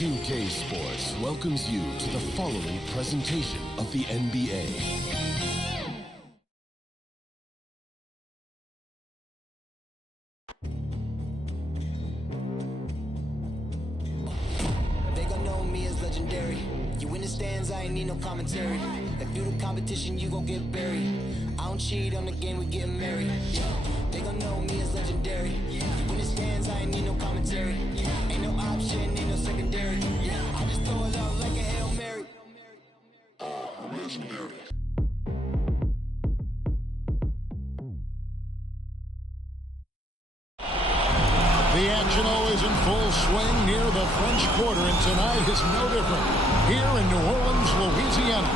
2K Sports welcomes you to the following presentation of the NBA. They gon' know me as legendary. You in the stands, I ain't need no commentary. If you the competition, you gon' get buried. I don't cheat on the game, we getting married. They gon' know me as legendary. You in the stands, I ain't need no commentary. Ain't no option, ain't no secondary. I just throw it out like a Hail Mary. Legendary. The action is in full swing near the French Quarter, and tonight is no different here in New Orleans, Louisiana.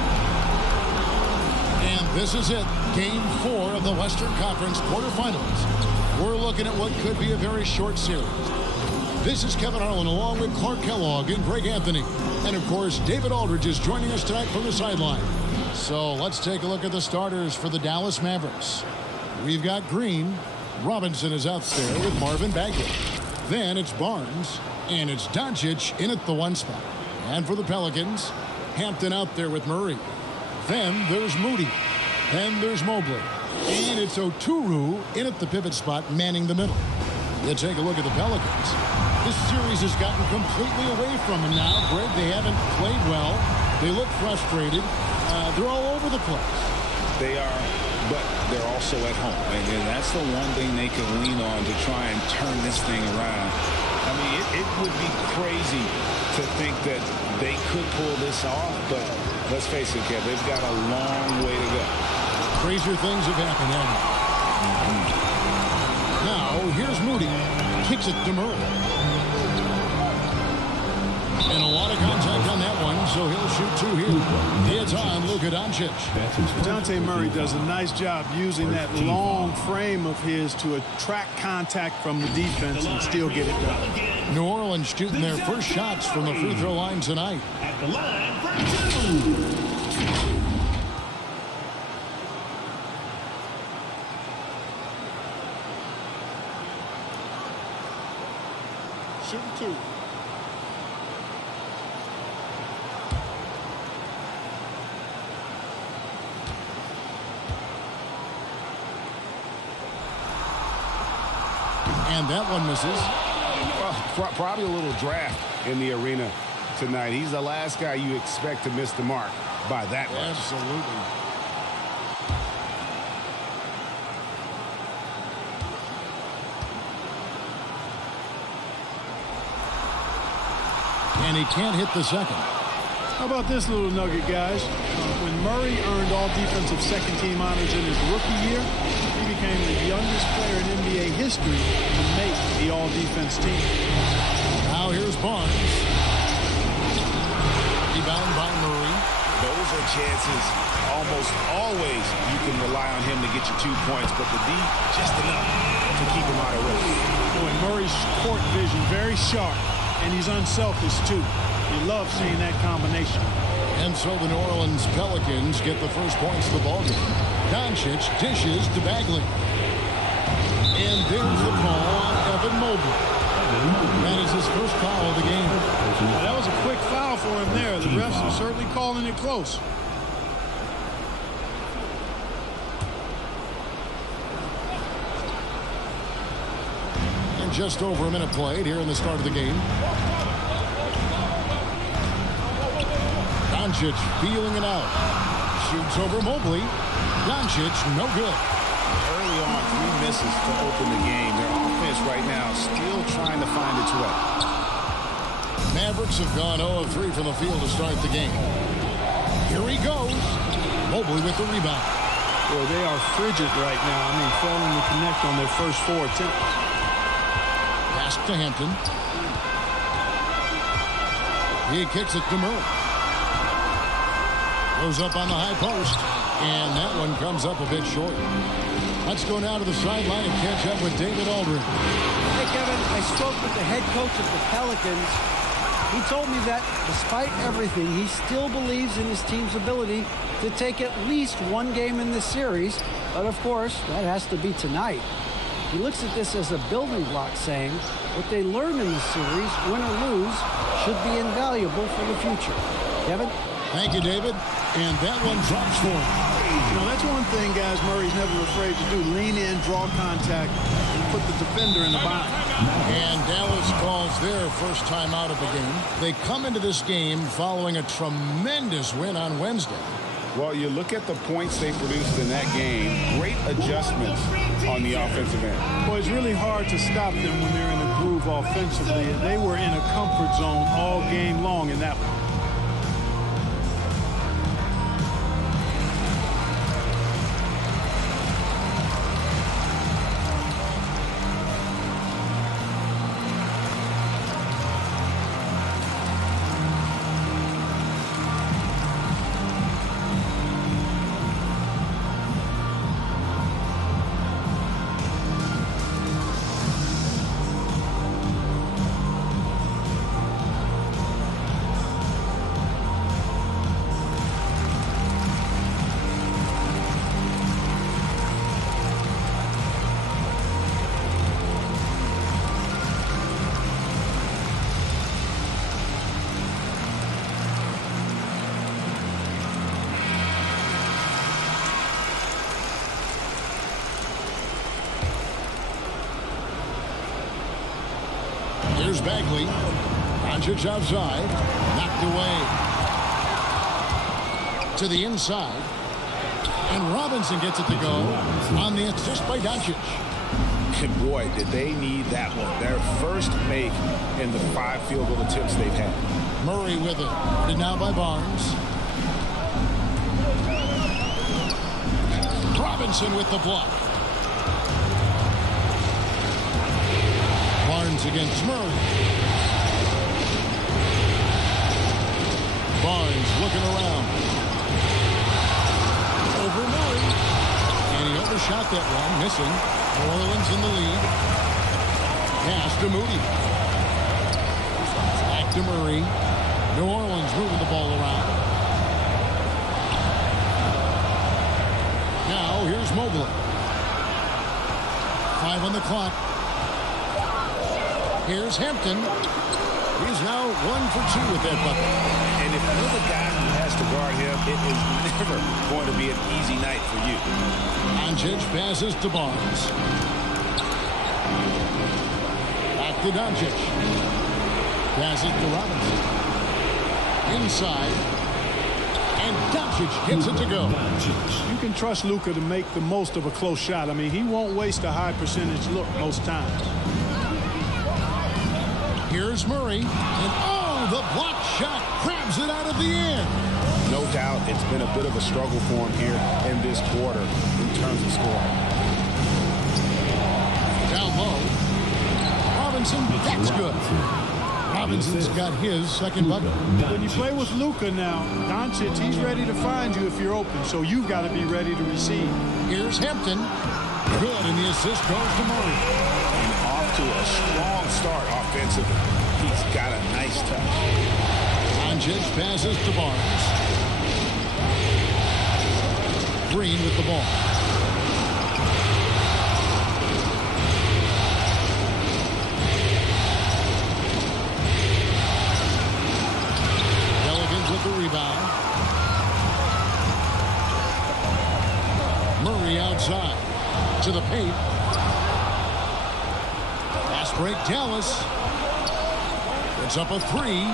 And this is it, Game 4 of the Western Conference quarterfinals. We're looking at what could be a very short series. This is Kevin Harlan along with Clark Kellogg and Greg Anthony. And of course, David Aldridge is joining us tonight from the sideline. So let's take a look at the starters for the Dallas Mavericks. We've got Green. Robinson is out there with Marvin Bagley. Then it's Barnes, and it's Doncic in at the 1 spot. And for the Pelicans, Hampton out there with Murray. Then there's Moody. Then there's Mobley. And it's Oturu in at the pivot spot, manning the middle. You take a look at the Pelicans. This series has gotten completely away from them now. Greg, they haven't played well. They look frustrated. They're all over the place. They are, but they're also at home. And that's the one thing they can lean on to try and turn this thing around. I mean, it would be crazy to think that they could pull this off, but let's face it, Kev, they've got a long way to go. Crazier things have happened, haven't they? Now, here's Moody. Kicks it to Murray. And a lot of contact on that one, so he'll shoot 2 here. It's on Luka Doncic. Dejounte Murray does a nice job using that long frame of his to attract contact from the defense and still get it done. New Orleans shooting their first shots from the free throw line tonight. At the line for 2. Shooting 2. And that one misses. Probably a little draft in the arena tonight. He's the last guy you expect to miss the mark by that much. Absolutely. And he can't hit the second. How about this little nugget, guys? When Murray earned all defensive second-team honors in his rookie year, he became the youngest player in NBA history to make the all-defense team. Now here's Barnes. Rebound by Murray. Those are chances almost always you can rely on him to get you 2 points, but the D, just enough to keep him out of risk. Boy, Murray's court vision very sharp, and he's unselfish, too. You love seeing that combination. And so the New Orleans Pelicans get the first points of the ballgame. Doncic dishes to Bagley. And there's the call on Evan Mobley. That is his first foul of the game. Well, that was a quick foul for him there. The refs are certainly calling it close. And just over a minute played here in the start of the game. Doncic feeling it out. Shoots over Mobley. Doncic, no good. Early on, 3 misses to open the game. Their offense right now still trying to find its way. Mavericks have gone 0 of 3 from the field to start the game. Here he goes. Mobley with the rebound. Boy, they are frigid right now. I mean, failing to connect on their first 4 attempts. Pass to Hampton. He kicks it to Murray. Goes up on the high post. And that one comes up a bit short. Let's go now to the sideline and catch up with David Aldridge. Hey, Kevin, I spoke with the head coach of the Pelicans. He told me that despite everything, he still believes in his team's ability to take at least 1 game in this series. But, of course, that has to be tonight. He looks at this as a building block, saying what they learned in the series, win or lose, should be invaluable for the future. Kevin? Thank you, David. And that one drops for him. You know, that's one thing, guys, Murray's never afraid to do. Lean in, draw contact, and put the defender in the bind. And Dallas calls their first time out of the game. They come into this game following a tremendous win on Wednesday. Well, you look at the points they produced in that game. Great adjustments on the offensive end. Well, it's really hard to stop them when they're in a groove offensively. They were in a comfort zone all game long in that one. Here's Bagley. Doncic outside. Knocked away. To the inside. And Robinson gets it to go on the assist by Doncic. And boy, did they need that one. Their first make in the 5 field goal attempts they've had. Murray with it. And now by Barnes. Robinson with the block. Barnes against Murray. Barnes looking around. Over Murray. And he overshot that one, missing. New Orleans in the lead. Pass to Moody. Back to Murray. New Orleans moving the ball around. Now here's Mobley. 5 on the clock. Here's Hampton. He's now 1 for 2 with that bucket. And if you're the guy who has to guard him, it is never going to be an easy night for you. Doncic passes to Barnes. Back to Doncic. Passes to Robinson. Inside. And Doncic gets it to go. You can trust Luka to make the most of a close shot. I mean, he won't waste a high percentage look most times. Here's Murray. And oh, the block shot grabs it out of the air. No doubt it's been a bit of a struggle for him here in this quarter in terms of scoring. Down low. Robinson, that's good. Robinson's got his second bucket. When you play with Luka now, Doncic, he's ready to find you if you're open, so you've got to be ready to receive. Here's Hampton. Good, and the assist goes to Murray. And off to a strong start offensively. He's got a nice touch. Doncic passes to Barnes. Green with the ball. Pelicans with the rebound. Murray outside to the paint. Fast break, Dallas. It's up a 3.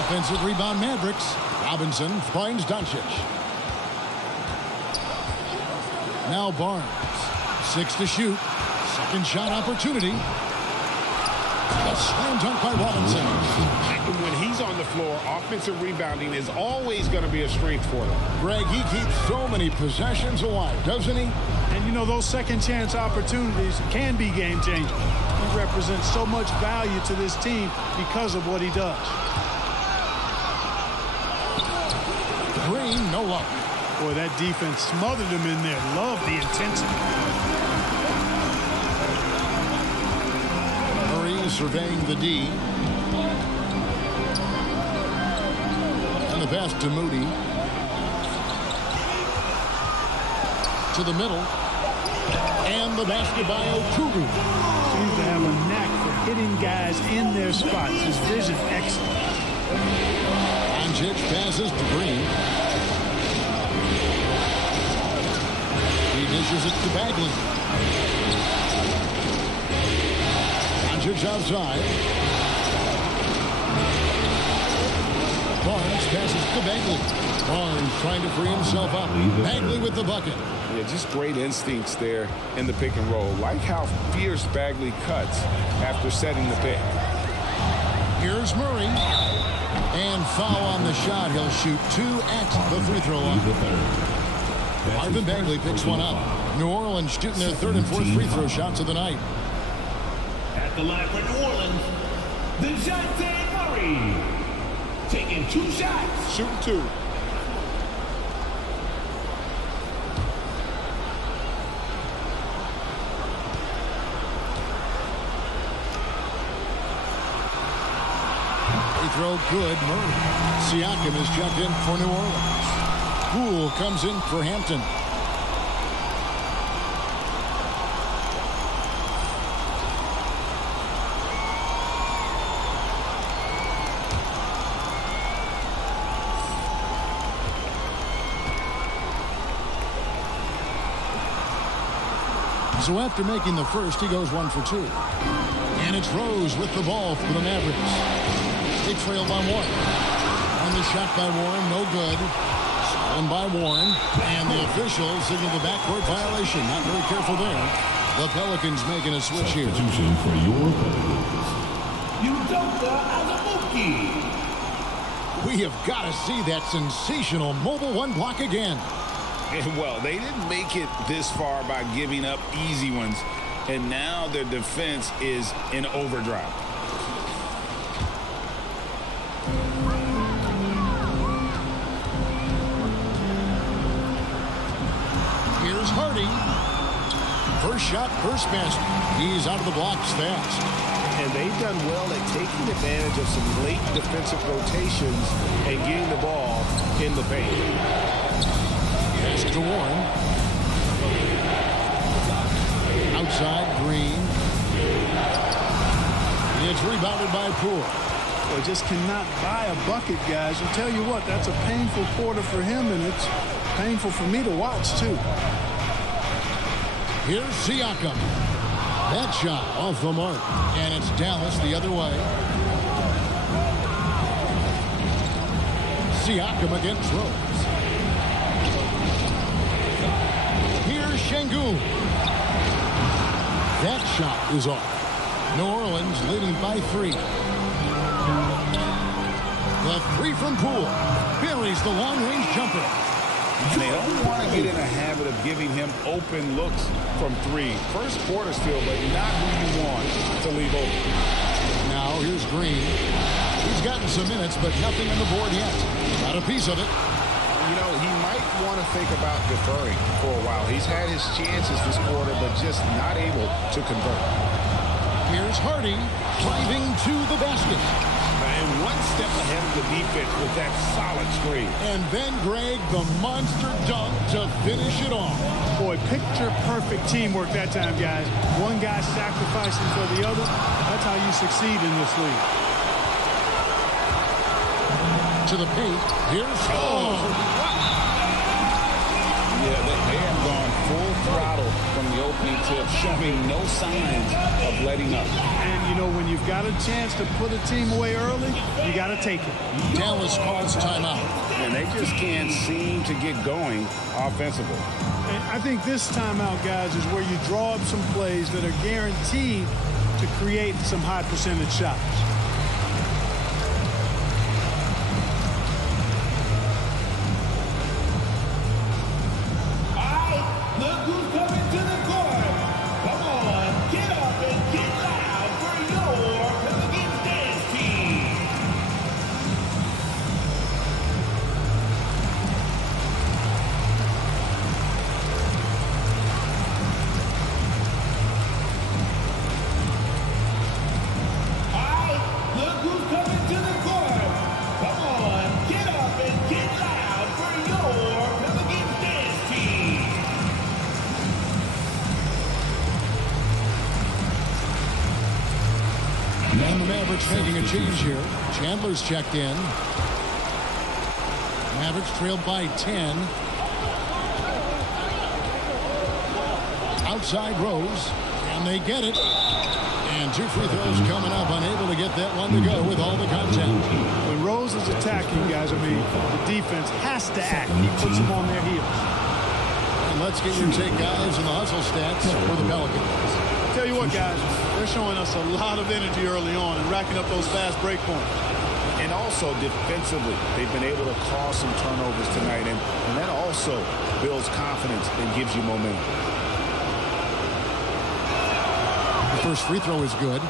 Offensive rebound, Mavericks. Robinson finds Doncic. Now Barnes. 6 to shoot. Second shot opportunity. A slam dunk by Robinson. And when he's on the floor, offensive rebounding is always going to be a strength for them. Greg, he keeps so many possessions alive, doesn't he? And you know, those second chance opportunities can be game changers. He represents so much value to this team because of what he does. Green, no luck. Boy, that defense smothered him in there. Love the intensity. Murray surveying the D. And the pass to Moody. To the middle. And the basket by Okumu. Seems to have a knack for hitting guys in their spots. His vision, excellent. Doncic passes to Green. He dishes it to Bagley. Doncic outside. Barnes passes to Bagley. Barnes trying to free himself up. Bagley with the bucket. Yeah, just great instincts there in the pick and roll. Like how fierce Bagley cuts after setting the pick. Here's Murray. And foul on the shot. He'll shoot 2 at the free throw line. Marvin Bagley picks one up. New Orleans shooting their 3rd and 4th free throw shots of the night. At the line for New Orleans, DeJounte Murray. Taking 2 shots. Shooting 2. Throw good. Murray. Siakam is checked in for New Orleans. Poole comes in for Hampton. So after making the first, he goes 1 for 2. And it's Rose with the ball for the Mavericks. They trail by 1. On the shot by Warren, no good. Stolen by Warren. And the officials signal the backcourt violation. Not very careful there. The Pelicans making a switch here. Substitution for your Pelicans. Udoka Azubuike. We have got to see that sensational mobile 1 block again. And well, they didn't make it this far by giving up easy ones. And now their defense is in overdrive. Here's Hardy. First shot, first basket. He's out of the blocks fast. And they've done well at taking advantage of some late defensive rotations and getting the ball in the paint. Pass to Warren. Outside, Green. It's rebounded by Poole. They just cannot buy a bucket, guys. I'll tell you what, that's a painful quarter for him, and it's painful for me to watch, too. Here's Siakam. That shot off the mark. And it's Dallas the other way. Siakam against Rose. Here's Şengün. That shot is off. New Orleans leading by 3. The 3 from Poole. Buries the long-range jumper. And they don't want to get in a habit of giving him open looks from 3. First quarter still, but not who you want to leave open. Now here's Green. He's gotten some minutes, but nothing on the board yet. Got a piece of it. You know, he might want to think about deferring for a while. He's had his chances this quarter, but just not able to convert. Here's Hardy driving to the basket. And 1 step ahead of the defense with that solid screen. And then, Greg, the monster dunk to finish it off. Boy, picture-perfect teamwork that time, guys. One guy sacrificing for the other. That's how you succeed in this league. To the paint. Here's Yeah, they have gone full throttle from the opening tip, showing no signs of letting up. And, you know, when you've got a chance to put a team away early, you got to take it. Dallas calls timeout. And they just can't seem to get going offensively. And I think this timeout, guys, is where you draw up some plays that are guaranteed to create some high percentage shots. Look who's coming to the court. Come on, get up and get loud for your Pelicans dance team. Mavericks making a change here. Chandler's checked in. Mavericks trailed by 10. Outside Rose. And they get it. And 2 free throws coming up. Unable to get that one to go with all the contact. When Rose is attacking, guys, I mean, the defense has to act. He puts them on their heels. And let's get your take, guys, on the hustle stats for the Pelicans. Tell you what, guys, they're showing us a lot of energy early on and racking up those fast break points. And also defensively, they've been able to cause some turnovers tonight, and that also builds confidence and gives you momentum. The first free throw is good.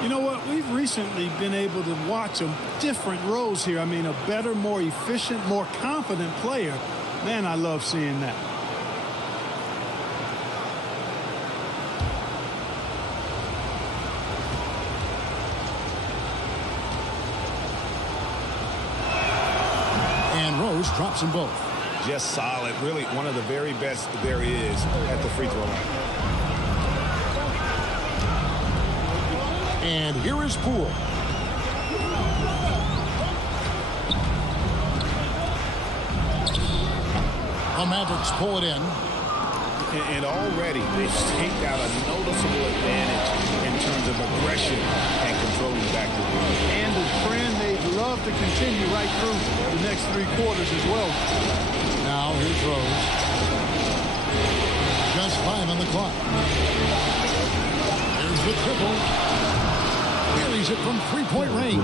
You know what? We've recently been able to watch a different Rose here. I mean, a better, more efficient, more confident player. Man, I love seeing that. And Rose drops them both. Just solid. Really one of the very best there is at the free throw line. And here is Poole. The Mavericks pull it in. And already they've staked out a noticeable advantage in terms of aggression and controlling back the room. And the trend they'd love to continue right through the next 3 quarters as well. Now here's Rose. Just 5 on the clock. There's the triple. Carries it from 3-point range.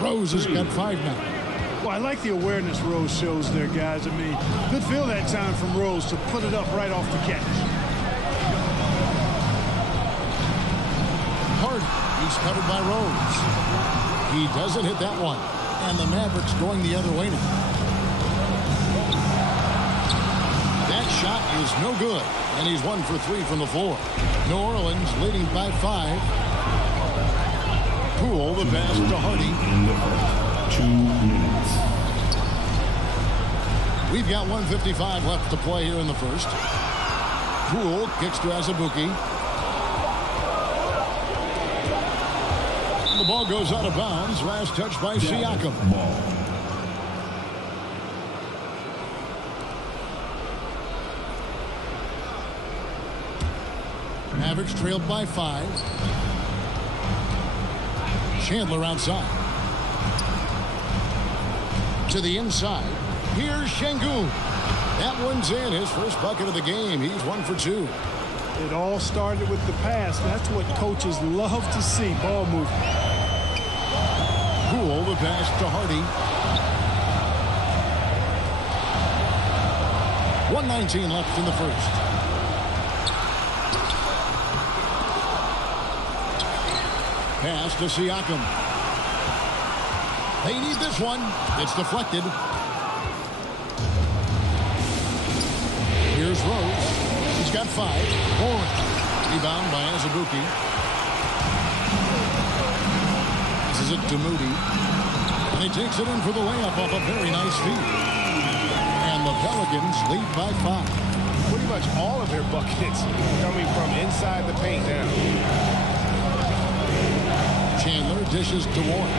Rose has got 5 now. Well, I like the awareness Rose shows there, guys. I mean, good feel that time from Rose to put it up right off the catch. Harden, he's covered by Rose. He doesn't hit that one. And the Mavericks going the other way now. That shot is no good. And he's 1 for 3 from the floor. New Orleans leading by 5. Poole, the pass to Hardy. 2 minutes. We've got 1:55 left to play here in the first. Poole kicks to Azubuike. The ball goes out of bounds. Last touch by Siakam. Mavericks trailed by 5. Chandler outside. To the inside. Here's Şengün. That one's in. His first bucket of the game. He's 1 for 2. It all started with the pass. That's what coaches love to see, ball movement. Poole, the pass to Hardy. 1:19 left in the first. Pass to Siakam. They need this one. It's deflected. Here's Rose. He's got 5. Warren. Rebound by Azubuike. This is it to Moody. And he takes it in for the layup off a very nice feed. And the Pelicans lead by 5. Pretty much all of their buckets coming from inside the paint now. Chandler dishes to Warren.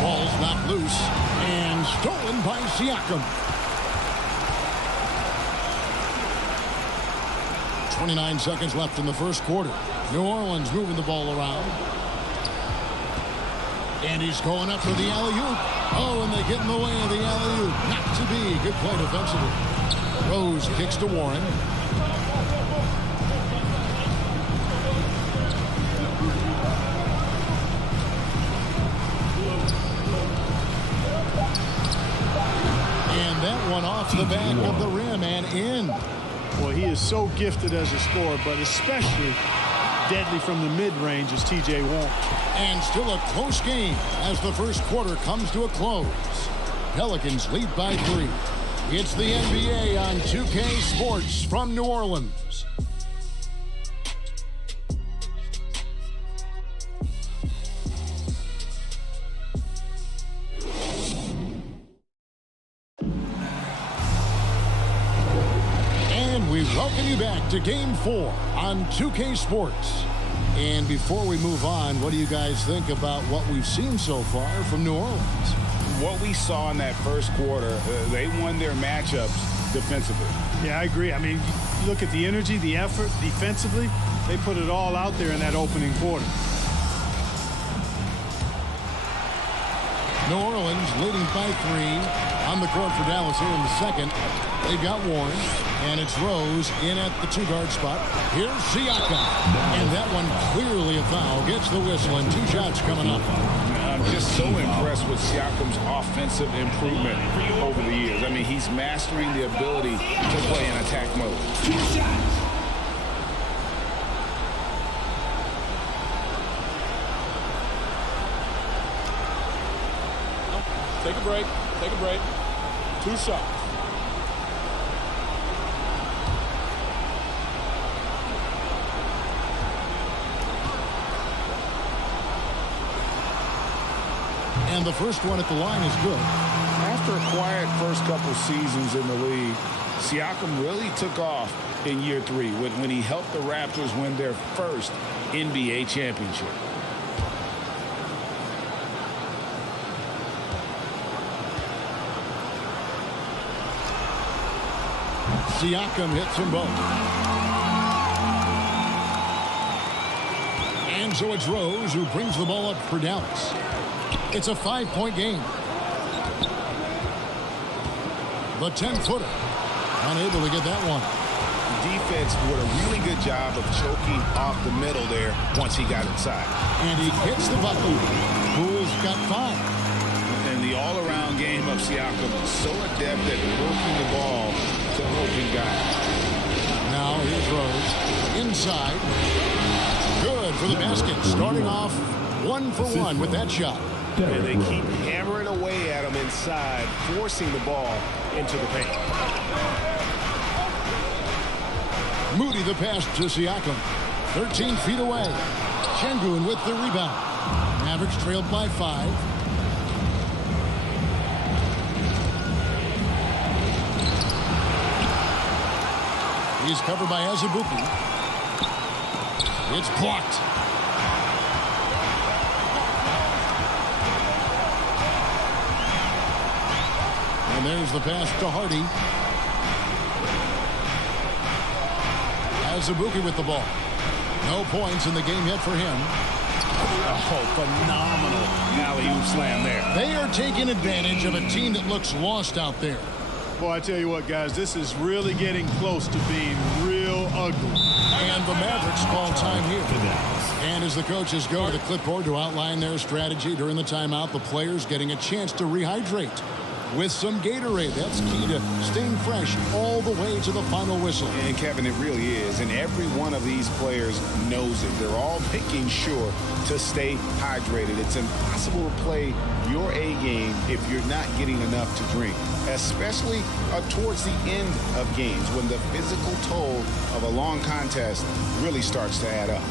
Ball's knocked loose and stolen by Siakam. 29 seconds left in the first quarter. New Orleans moving the ball around. And he's going up for the alley-oop. Oh, and they get in the way of the alley-oop. Not to be. Good play defensively. Rose kicks to Warren. And that one off the back of the rim and in. Well, he is so gifted as a scorer, but especially deadly from the mid-range as TJ Warren. And still a close game as the first quarter comes to a close. Pelicans lead by 3. It's the NBA on 2K Sports from New Orleans. Taking you back to Game 4 on 2K Sports. And before we move on, what do you guys think about what we've seen so far from New Orleans? What we saw in that first quarter, they won their matchups defensively. Yeah, I agree. I mean, you look at the energy, the effort defensively, they put it all out there in that opening quarter. New Orleans leading by 3 on the court for Dallas here in the second. They've got Warren, and it's Rose in at the 2-guard spot. Here's Siakam, and that one clearly a foul. Gets the whistle, and 2 shots coming up. I'm just so impressed with Siakam's offensive improvement over the years. I mean, he's mastering the ability to play in attack mode. 2 shots. Take a break. Take a break. 2 shots. And the first one at the line is good. After a quiet first couple seasons in the league, Siakam really took off in year 3 when he helped the Raptors win their first NBA championship. Siakam hits them both. And so it's Rose who brings the ball up for Dallas. It's a 5-point game. The 10-footer unable to get that one. Defense did a really good job of choking off the middle there once he got inside. And he hits the bucket. Poole's got 5. And the all-around game of Siakam is so adept at working the ball to open guys. Now here's Rose. Inside. Good for the basket. Starting off 1 for 1 with that shot. And they keep hammering away at him inside, forcing the ball into the paint. Moody the pass to Siakam. 13 feet away. Şengün with the rebound. Mavericks trailed by 5. He's covered by Azubuike. It's blocked. And there's the pass to Hardy. Azubuike with the ball. No points in the game yet for him. Oh, phenomenal alley-oop slam there. They are taking advantage of a team that looks lost out there. Boy, I tell you what, guys, this is really getting close to being real ugly. And the Mavericks call time here. And as the coaches go to the clipboard to outline their strategy during the timeout, the players getting a chance to rehydrate with some Gatorade. That's key to staying fresh all the way to the final whistle. And Kevin, it really is. And every one of these players knows it. They're all making sure to stay hydrated. It's impossible to play your A game if you're not getting enough to drink, especially towards the end of games when the physical toll of a long contest really starts to add up.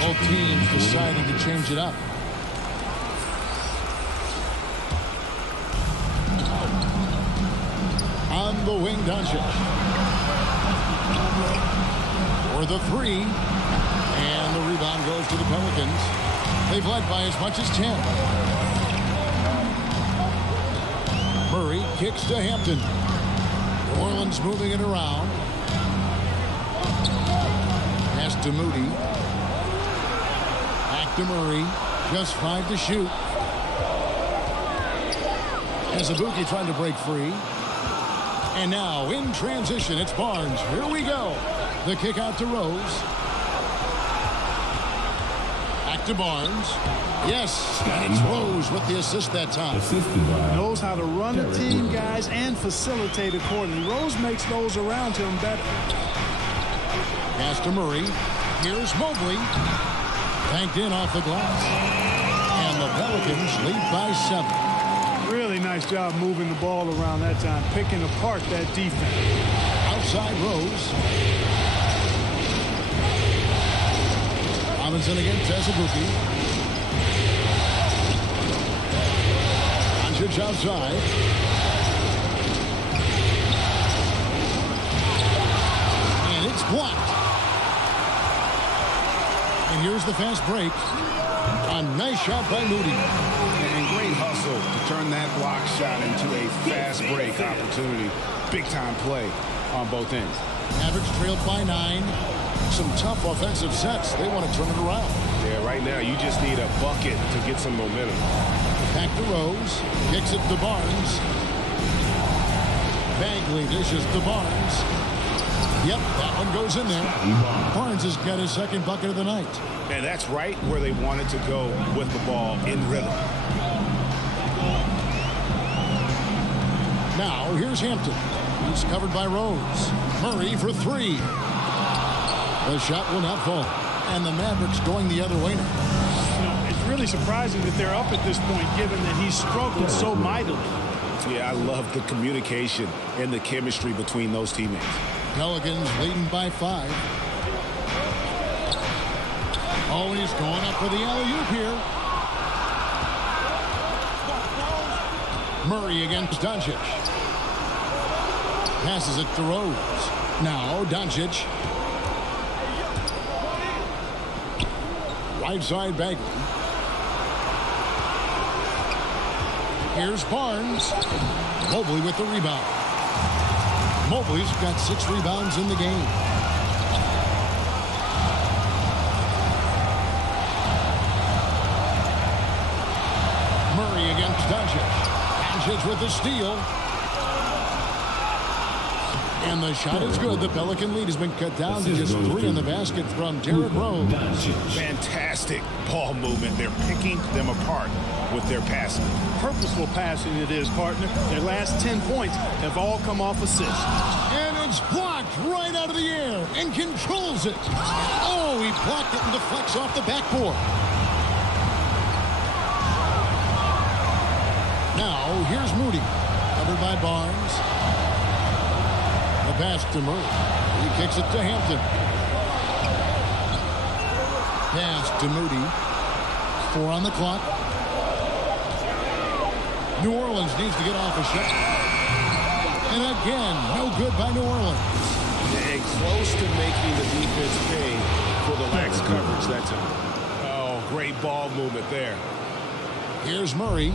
Both teams deciding to change it up. On the wing, Doncic. For the 3. And the rebound goes to the Pelicans. They've led by as much as 10. Murray kicks to Hampton. New Orleans moving it around. Pass to Moody. To Murray, just 5 to shoot. Azubuike trying to break free. And now in transition, it's Barnes. Here we go. The kick out to Rose. Back Back to Barnes. Yes, and it's Rose with the assist that time. Knows how to run a team, guys, and facilitate accordingly. Rose makes those around him better. Pass to Murray. Here's Mobley. Banked in off the glass. And the Pelicans lead by 7. Really nice job moving the ball around that time, picking apart that defense. Outside Rose. Robinson against Tesabuki. Doncic outside. And it's blocked. And here's the fast break. A nice shot by Moody. And great hustle to turn that block shot into a fast break opportunity. Big time play on both ends. Mavericks trailed by 9. Some tough offensive sets. They want to turn it around. Yeah, right now you just need a bucket to get some momentum. Back to Rose. Kicks it to Barnes. Bagley dishes to Barnes. Yep, that one goes in there. Barnes has got his second bucket of the night. And that's right where they wanted to go with the ball in rhythm. Now, here's Hampton. He's covered by Rose. Murray for 3. The shot will not fall. And the Mavericks going the other way now. You know, it's really surprising that they're up at this point, given that he struggled so mightily. Yeah, I love the communication and the chemistry between those teammates. Pelicans leading by 5. Oh, he's going up for the alley-oop here. Murray against Doncic. Passes it to Rose. Now Doncic. Right side Bagley. Here's Barnes. Mobley with the rebound. Mobley's got 6 rebounds in the game. Murray against Doncic. Doncic with the steal. And the shot is good. The Pelican lead has been cut down to just 3 in the basket from Derrick Rose. Fantastic ball movement. They're picking them apart with their passing. Purposeful passing it is, partner. Their last 10 points have all come off assists. And it's blocked right out of the air and controls it. Oh, he blocked it and deflects off the backboard. Now, here's Moody. Covered by Barnes. The pass to Murray. He kicks it to Hampton. Pass to Moody. 4 on the clock. New Orleans needs to get off a shot. And again, no good by New Orleans. And close to making the defense pay for the lax coverage that time. Oh, great ball movement there. Here's Murray.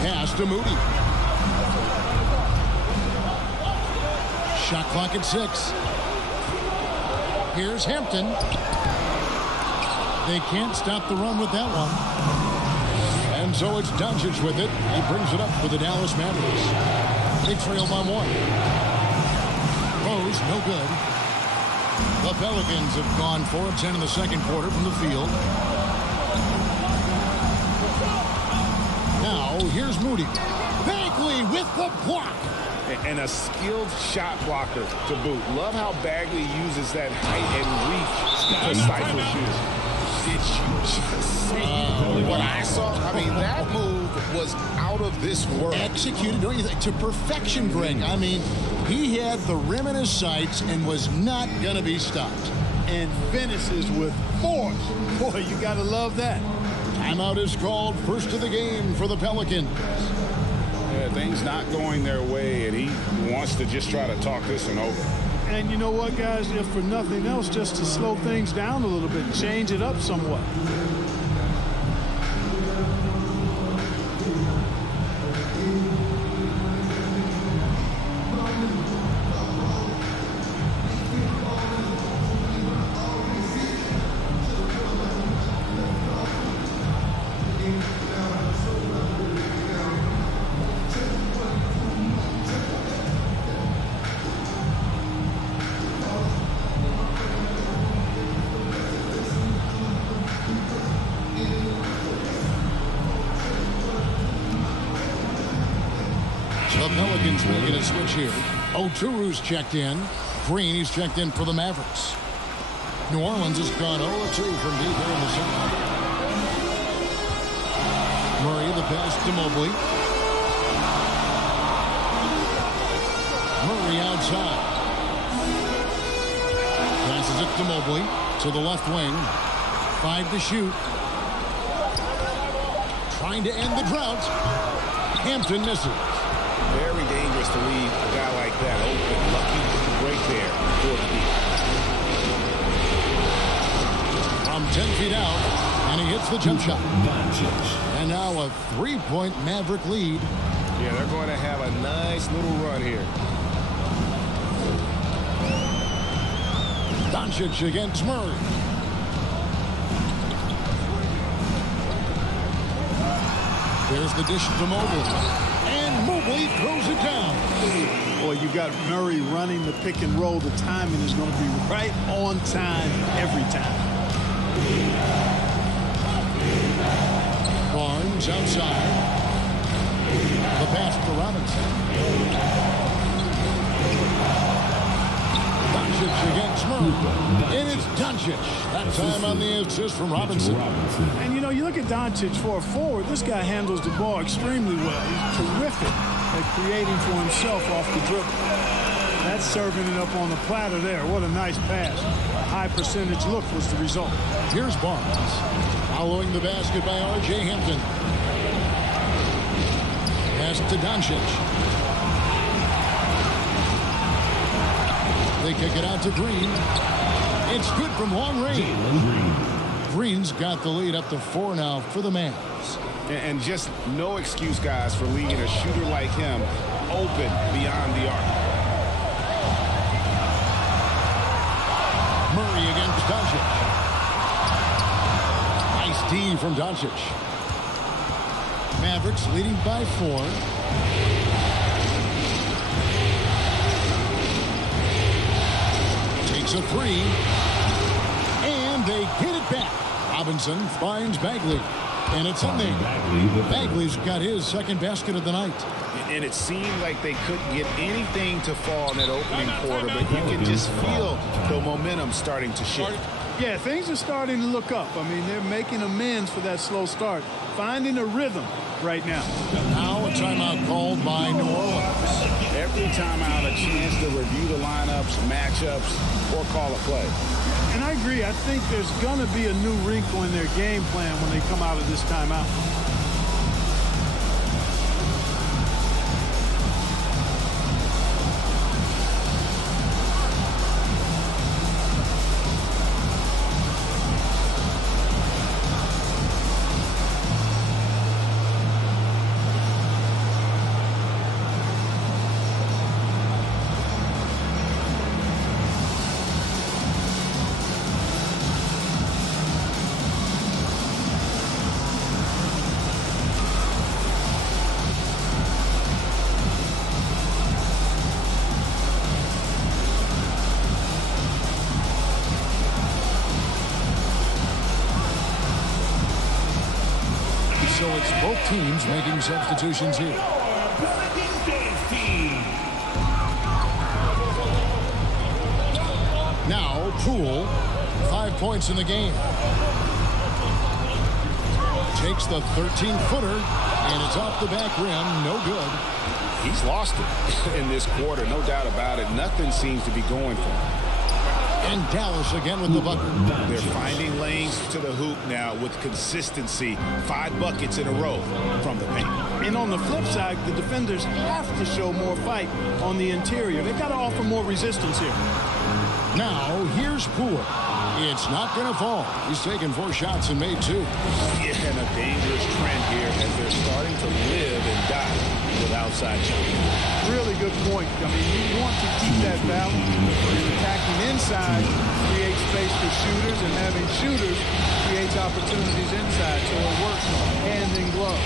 Pass to Moody. Shot clock at 6. Here's Hampton. They can't stop the run with that one. And so it's Doncic with it. He brings it up for the Dallas Mavericks. They trail by 1. Rose, no good. The Pelicans have gone 4 of 10 in the second quarter from the field. Now, here's Moody. Bagley with the block. And a skilled shot blocker to boot. Love how Bagley uses that height and reach to stifle shooters. Did you just see what I saw? I mean, that move was out of this world. Executed, don't you think, to perfection, Greg. I mean, he had the rim in his sights and was not going to be stopped. And finishes with force. Boy, you got to love that. Timeout is called. First of the game for the Pelicans. Yeah, things not going their way, and he wants to just try to talk this one over. And you know what, guys? If for nothing else, just to slow things down a little bit, change it up somewhat. making a switch here. Oturu's checked in. Green, he's checked in for the Mavericks. New Orleans has gone 0-2 from deep here in the second. Murray, the pass to Mobley. Murray outside. Passes it to Mobley to the left wing. 5 to shoot. Trying to end the drought. Hampton misses. Very dangerous to leave a guy like that open. Lucky break there for the beat. From 10 feet out, and he hits the jump shot. And now a 3-point Maverick lead. Yeah, they're going to have a nice little run here. Doncic against Murray. There's the dish to Mobley. And Mobley throws it down. Boy, you got Murray running the pick and roll. The timing is going to be right on time every time. Barnes outside. The pass to Robinson. Doncic against Murray. And it's Doncic. That time on the assist from Robinson. And, you know, you look at Doncic for a forward. This guy handles the ball extremely well. He's terrific at creating for himself off the dribble. That's serving it up on the platter there. What a nice pass. A high percentage look was the result. Here's Barnes. Following the basket by R.J. Hampton. Pass to Doncic. They kick it out to Green. It's good from long range. Green's got the lead up to 4 now for the Mavs. And just no excuse, guys, for leaving a shooter like him open beyond the arc. Murray against Doncic. Nice D from Doncic. Mavericks leading by 4. Takes a 3. And they get it back. Robinson finds Bagley. And it's in there. Bagley's got his second basket of the night. And it seemed like they couldn't get anything to fall in that opening quarter, but you can just feel the momentum starting to shift. Yeah, things are starting to look up. I mean, they're making amends for that slow start, finding a rhythm right now. Now a timeout called by New Orleans. Every timeout, a chance to review the lineups, matchups, or call a play. And I agree. I think there's going to be a new wrinkle in their game plan when they come out of this timeout. So it's both teams making substitutions here. Pelicans dance team. Now, Poole, 5 points in the game. Takes the 13-footer, and it's off the back rim. No good. He's lost it in this quarter, no doubt about it. Nothing seems to be going for him. And Dallas again with the bucket. They're finding lanes to the hoop now with consistency. 5 buckets in a row from the paint. And on the flip side, the defenders have to show more fight on the interior. They've got to offer more resistance here. Now, here's Poole. It's not going to fall. He's taken 4 shots and made 2. Yeah, and a dangerous trend here as they're starting to live and die with outside jumping. Really good point. I mean, you want to keep that balance. You're attacking inside, creates space for shooters, and having shooters creates opportunities inside. So it works hand in glove.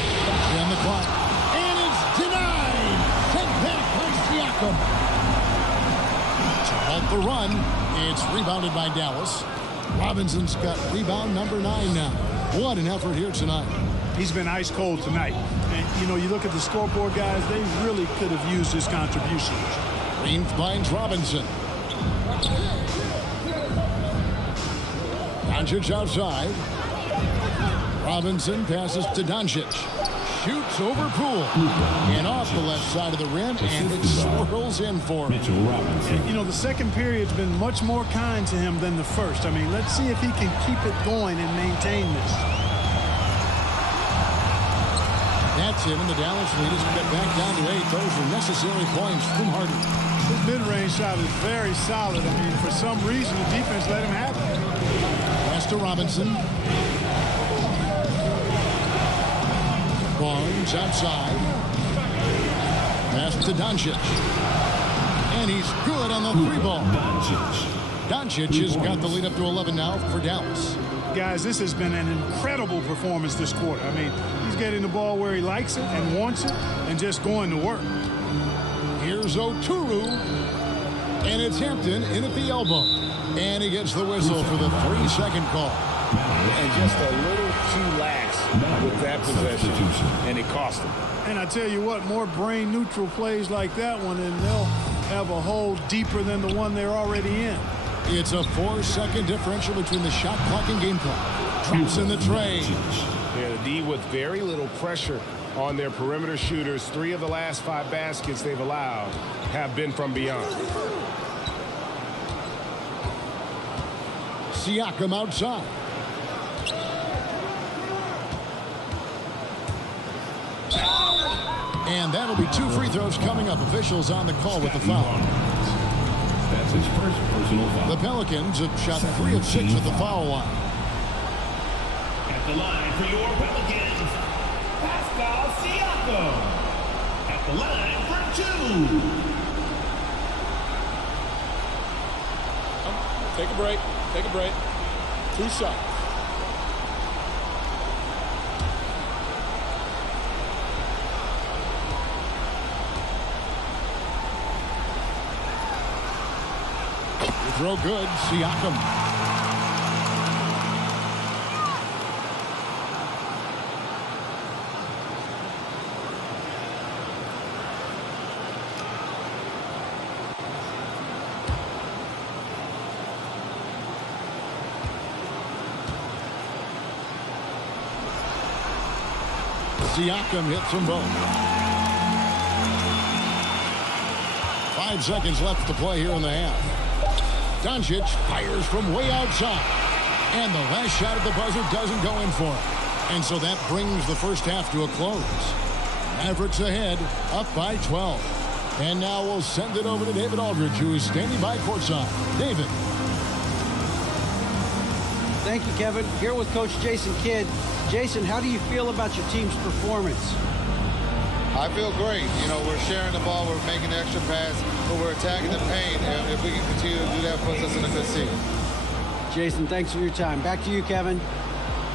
And the clock. And it's denied. Sent back by Siakam. To halt the run, it's rebounded by Dallas. Robinson's got rebound number 9 now. What an effort here tonight. He's been ice cold tonight. And, you know, you look at the scoreboard, guys, they really could have used his contributions. Green finds Robinson. Doncic outside. Robinson passes to Doncic. Shoots over Poole. And off the left side of the rim, and it swirls in for him. And, you know, the second period's been much more kind to him than the first. I mean, let's see if he can keep it going and maintain this. That's it, and the Dallas lead is cut back down to 8. Those are necessary points from Harden. His mid-range shot is very solid. I mean, for some reason, the defense let him have it. Pass to Robinson. Barnes outside. Pass to Doncic. And he's good on the three ball. Doncic has got the lead up to 11 now for Dallas. Guys, this has been an incredible performance this quarter. I mean, he's getting the ball where he likes it and wants it and just going to work. Here's Oturu. And it's Hampton in at the elbow. And he gets the whistle for the 3-second call. And just a little too lax with that possession, and it cost him. And I tell you what, more brain-neutral plays like that one, and they'll have a hole deeper than the one they're already in. It's a 4-second differential between the shot clock and game clock. Drops in the tray. Yeah, the D with very little pressure on their perimeter shooters. 3 of the last 5 baskets they've allowed have been from beyond. Siakam outside. And that'll be 2 free throws coming up. Officials on the call with the foul. That's his first personal foul. The Pelicans have shot 3 of 6 at the foul line. At the line for your Pelicans, Pascal Siakam. At the line for 2. Take a break. Take a break. 2 shots. Throw good. Siakam. Siakam hits them both. 5 seconds left to play here in the half. Doncic fires from way outside. And the last shot at the buzzer doesn't go in for him. And so that brings the first half to a close. Mavericks ahead, up by 12. And now we'll send it over to David Aldridge, who is standing by courtside. David. Thank you, Kevin. Here with Coach Jason Kidd. Jason, how do you feel about your team's performance? I feel great. You know, we're sharing the ball, we're making the extra pass, but we're attacking the paint. And if we can continue to do that, puts us in a good seat. Jason, thanks for your time. Back to you, Kevin.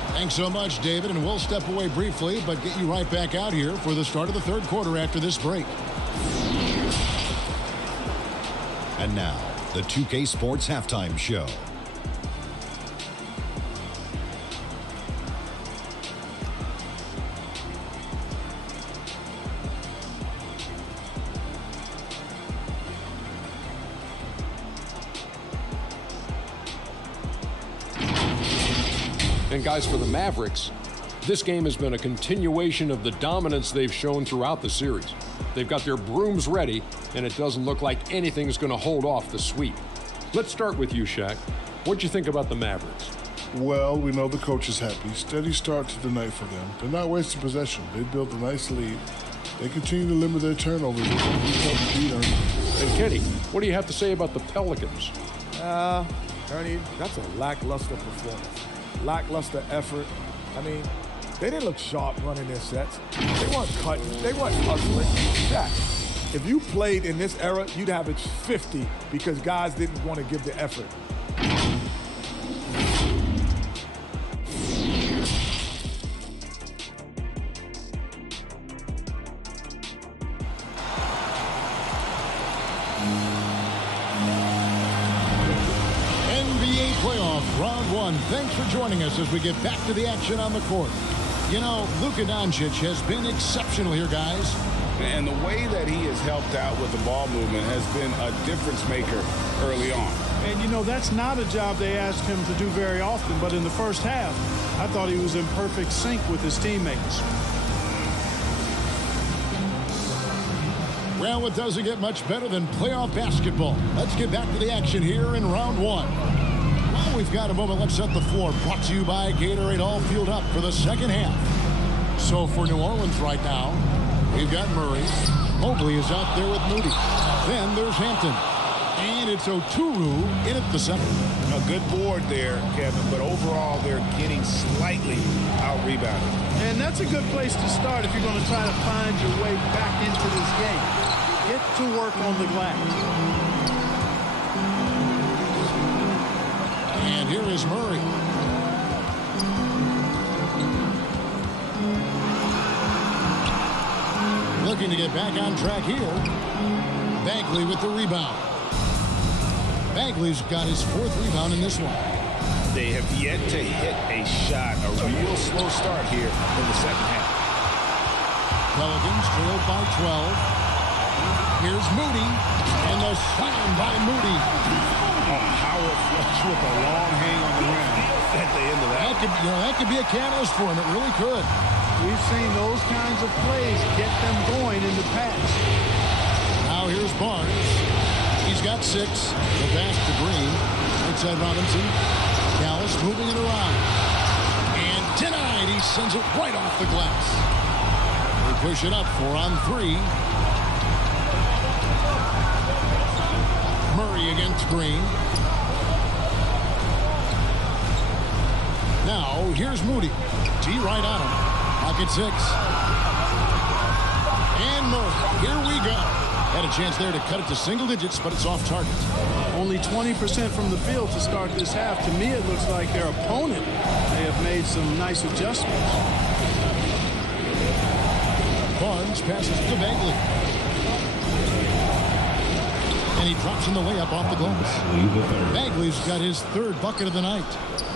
Thanks so much, David. And we'll step away briefly, but get you right back out here for the start of the third quarter after this break. And now, the 2K Sports Halftime Show. And guys, for the Mavericks, this game has been a continuation of the dominance they've shown throughout the series. They've got their brooms ready, and it doesn't look like anything's going to hold off the sweep. Let's start with you, Shaq. What'd you think about the Mavericks? Well, we know the coach is happy. Steady start to the night for them. They're not wasting possession. They built a nice lead. They continue to limit their turnovers. And Kenny, what do you have to say about the Pelicans? Ernie, that's a lackluster performance. Lackluster effort. I mean, they didn't look sharp running their sets. They weren't cutting. They weren't hustling. Shaq, if you played in this era, you'd average 50 because guys didn't want to give the effort. NBA playoff round 1. Thanks for joining us as we get back to the action on the court. You know, Luka Doncic has been exceptional here, guys. And the way that he has helped out with the ball movement has been a difference maker early on. And, you know, that's not a job they asked him to do very often. But in the first half, I thought he was in perfect sync with his teammates. Well, it doesn't get much better than playoff basketball. Let's get back to the action here in round one. Well, we've got a moment. Let's set the floor. Brought to you by Gatorade, all fueled up for the second half. So for New Orleans right now, we've got Murray. Mobley is out there with Moody. Then there's Hampton. And it's Oturu in at the center. A good board there, Kevin, but overall they're getting slightly out-rebounded. And that's a good place to start if you're going to try to find your way back into this game. Get to work on the glass. And here is Murray. Looking to get back on track here. Bagley with the rebound. Bagley's got his fourth rebound in this one. They have yet to hit a shot, a real slow start here in the second half. Pelicans trailed by 12. Here's Moody, and the slam by Moody. A power flush with a long hang on the rim at the end of that. That could be a catalyst for him. It really could. We've seen those kinds of plays get them going in the past. Now here's Barnes. He's got 6. The pass to Green. Outside Robinson. Dallas moving it around. And denied. He sends it right off the glass. They push it up 4 on 3. Murray against Green. Now here's Moody. T right on him. Pocket 6. And Murray. Here we go. Had a chance there to cut it to single digits, but it's off target. Only 20% from the field to start this half. To me, it looks like their opponent may have made some nice adjustments. Barnes passes to Bagley. And he drops in the layup off the glass. Bagley's got his third bucket of the night.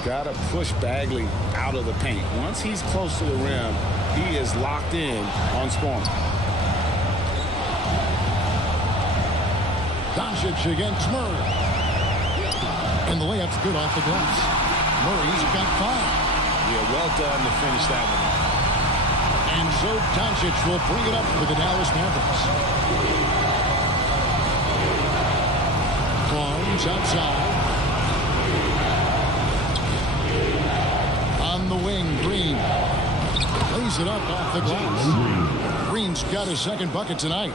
Got to push Bagley out of the paint. Once he's close to the rim, he is locked in on scoring. Doncic against Murray. And the layup's good off the glass. Murray's got 5. Yeah, well done to finish that one. And so Doncic will bring it up for the Dallas Mavericks. Barnes outside. On the wing, Green. Lays it up off the glass. Green's got his second bucket tonight.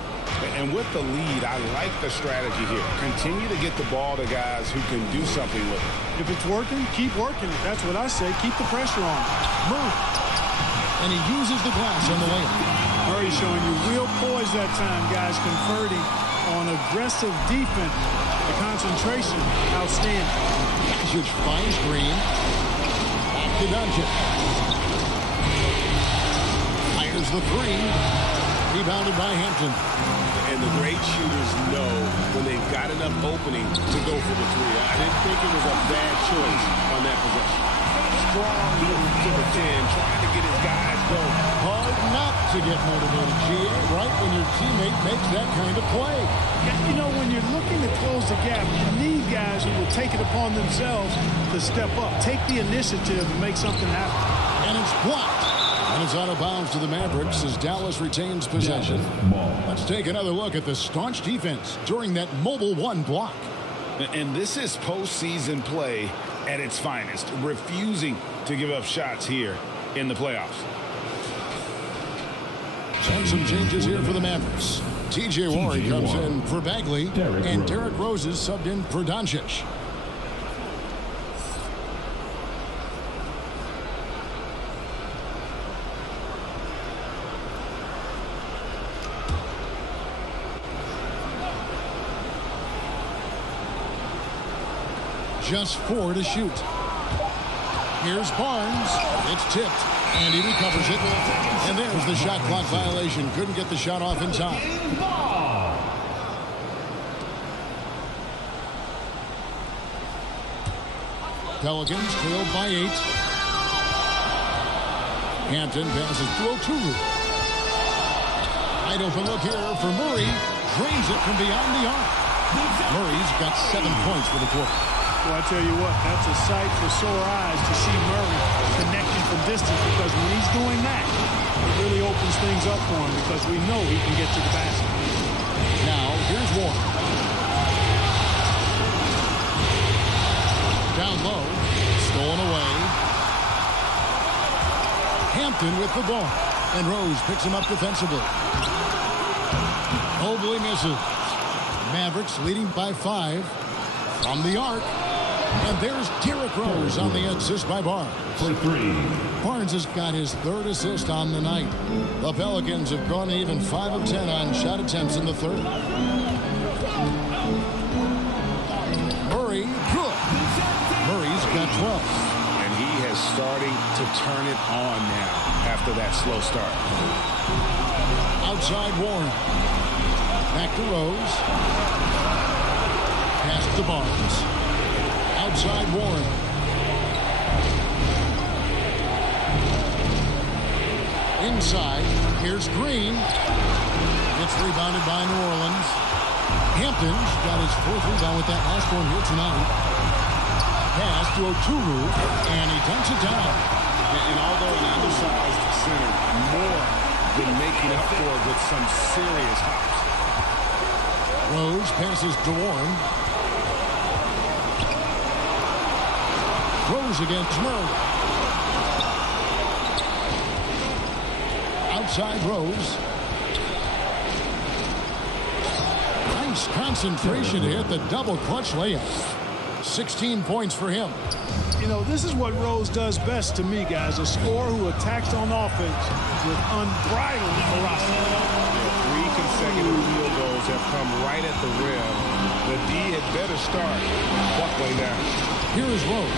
And with the lead, I like the strategy here. Continue to get the ball to guys who can do something with it. If it's working, keep working it. That's what I say. Keep the pressure on. Murray. And he uses the glass on the layup. Murray showing you real poise that time, guys. Converting on aggressive defense. The concentration, outstanding. Doncic finds Green. Back to Doncic. Fires the 3. Rebounded by Hampton. And the great shooters know when they've got enough opening to go for the 3. I didn't think it was a bad choice on that possession. Strong move to the 10, trying to get his guys going. Hard not to get motivated, GA, right when your teammate makes that kind of play. You know, when you're looking to close the gap, you need guys who will take it upon themselves to step up, take the initiative and make something happen. And it's blocked. And it's out of bounds to the Mavericks as Dallas retains possession. Let's take another look at the staunch defense during that Mobile 1 block. And this is postseason play at its finest, refusing to give up shots here in the playoffs. And some changes here for the Mavericks. TJ Warren comes in for Bagley, and Derrick Rose is subbed in for Doncic. Just 4 to shoot. Here's Barnes. It's tipped, and he recovers it. And there's the shot clock violation. Couldn't get the shot off in time. Pelicans trailed by 8. Hampton passes to Oturu. Wide open look here for Murray. Drains it from beyond the arc. Murray's got 7 points for the quarter. Well, I tell you what, that's a sight for sore eyes to see Murray connecting from distance, because when he's doing that, it really opens things up for him, because we know he can get to the basket. Now, here's Warren. Down low, stolen away. Hampton with the ball, and Rose picks him up defensively. Mobley misses. Mavericks leading by 5 from the arc. And there's Derrick Rose on the assist by Barnes. For 3. Barnes has got his 3rd assist on the night. The Pelicans have gone even 5 of 10 on shot attempts in the 3rd. Murray, good. Murray's got 12. And he is starting to turn it on now after that slow start. Outside Warren. Back to Rose. Pass to Barnes. Outside Warren. Inside, here's Green. It's rebounded by New Orleans. Hampton's got his 4th rebound with that last one here tonight. Pass to Oturu, and he dunks it down. And although an undersized center, more than making up for it with some serious hops. Rose passes to Warren. Rose against Murray. Outside Rose. Nice concentration to hit the double clutch layup. 16 points for him. You know, this is what Rose does best to me, guys. A scorer who attacks on offense with unbridled ferocity. 3 consecutive field goals have come right at the rim. The D had better start buckling down. Here is Rose.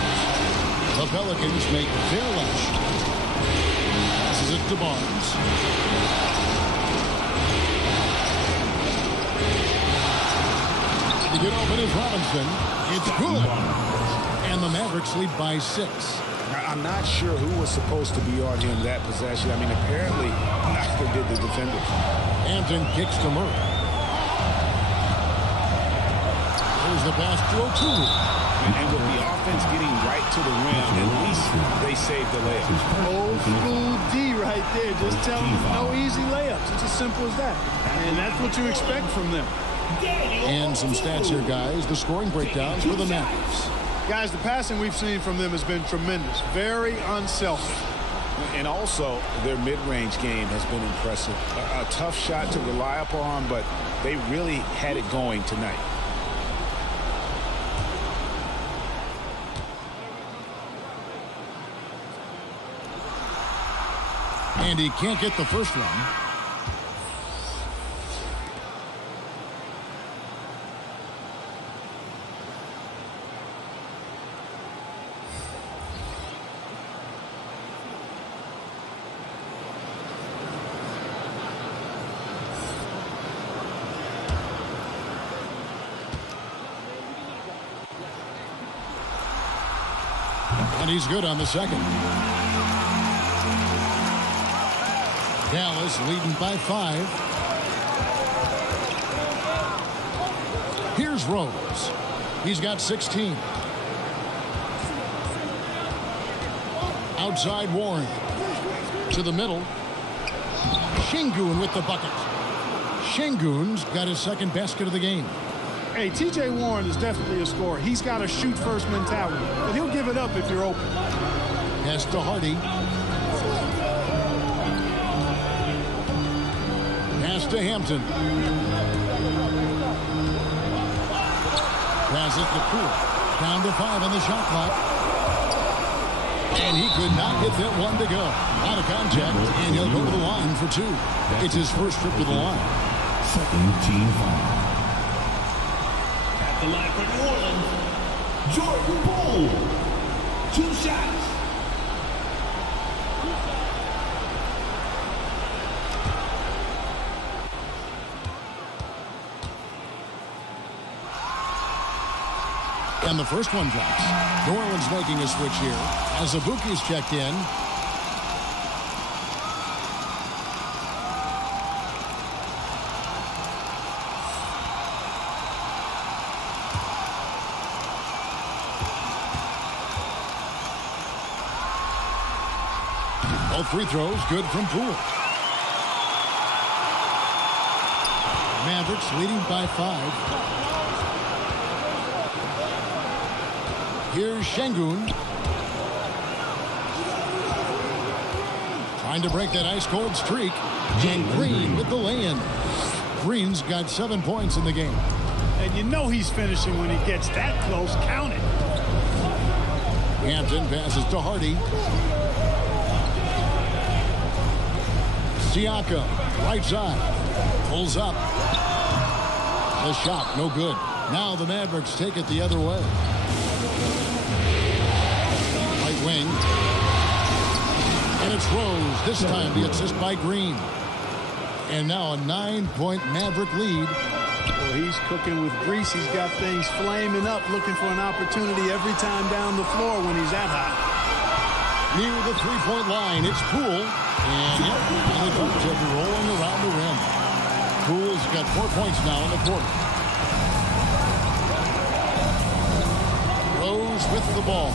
The Pelicans make their lunch. Passes it to Barnes. To get open is Robinson. It's good. And the Mavericks lead by 6. I'm not sure who was supposed to be on him that possession. I mean, apparently, neither did the defender. Hampton kicks to Murray. Here's the pass to Oturu. And with the offense getting right to the rim, at least they saved the layup. Old school D right there. Just tell them no easy layups. It's as simple as that. And that's what you expect from them. And some stats here, guys. The scoring breakdowns for the Mavericks. Guys, the passing we've seen from them has been tremendous. Very unselfish. And also, their mid-range game has been impressive. A tough shot to rely upon, but they really had it going tonight. And he can't get the first one. And he's good on the second. Dallas leading by 5. Here's Rose. He's got 16. Outside Warren. To the middle. Şengün with the bucket. Şengün's got his 2nd basket of the game. Hey, T.J. Warren is definitely a scorer. He's got a shoot-first mentality, but he'll give it up if you're open. Pass to Hardy. Pass to Hampton. Pass it to Poole. Down to 5 on the shot clock. And he could not get that one to go. Out of contact, and he'll go to the line for 2. It's his first trip to the line. Second team foul. At the line for New Orleans, Jordan Poole. 2 shots. And the first one drops. New Orleans making a switch here as Abuki's checked in. Both free throws good from Poole. Mavericks leading by 5. Here's Şengün. Trying to break that ice-cold streak. And Green with the lay-in. Green's got 7 points in the game. And you know he's finishing when he gets that close. Count it. Hampton passes to Hardy. Siakam, right side. Pulls up. The shot, no good. Now the Mavericks take it the other way. Right wing. And it's Rose. This time the assist by Green. And now a 9-point Maverick lead. Well, he's cooking with grease. He's got things flaming up, looking for an opportunity every time down the floor when he's that hot. Near the three-point line, it's Poole. And yep, and the Bucks have been rolling around the rim. Poole's got 4 points now in the quarter. Rose with the ball.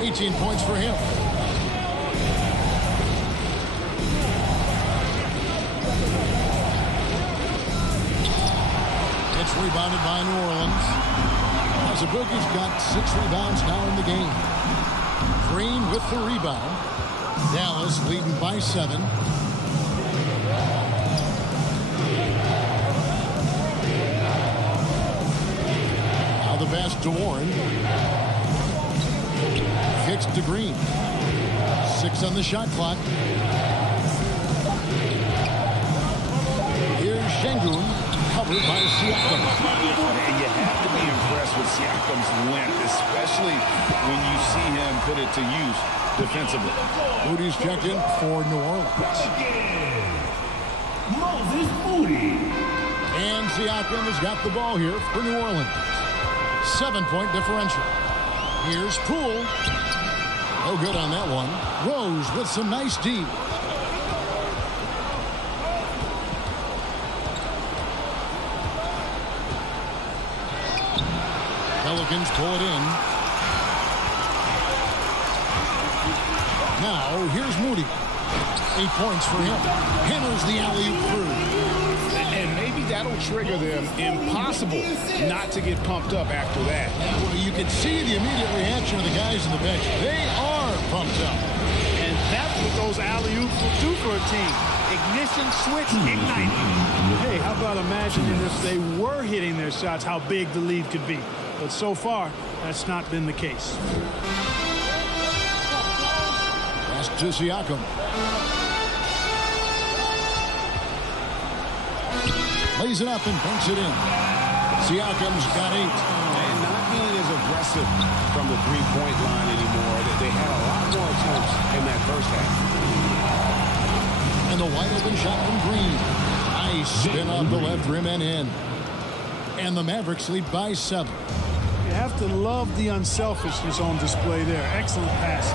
18 points for him. It's rebounded by New Orleans. Azabug's got 6 rebounds now in the game. Green with the rebound. Dallas leading by 7. Now the pass to Warren. Kicks to Green. 6 on the shot clock. Here's Şengün, covered by Siakam. And you have to be impressed with Siakam's length, especially when you see him put it to use defensively. Moody's checked in for New Orleans. Moses Moody. And Siakam has got the ball here for New Orleans. 7-point differential. Here's Poole. No good on that one. Rose with some nice D. Pelicans pull it in. Now, here's Moody. 8 points for him. Hammers the alley-oop through. And maybe that'll trigger them. Impossible not to get pumped up after that. Well, you can see the immediate reaction of the guys on the bench. They are pumped up. And that's what those alley-oops will do for a team. Ignition switch, ignite. Hey, how about imagining if they were hitting their shots, how big the lead could be. But so far, that's not been the case. Pass to Siakam. Lays it up and banks it in. Siakam's got 8. And not being as aggressive from the three-point line anymore. They had a lot more attempts in that first half. And the wide open shot from Green. Nice spin off the left rim and in. And the Mavericks lead by 7. You have to love the unselfishness on display there. Excellent pass.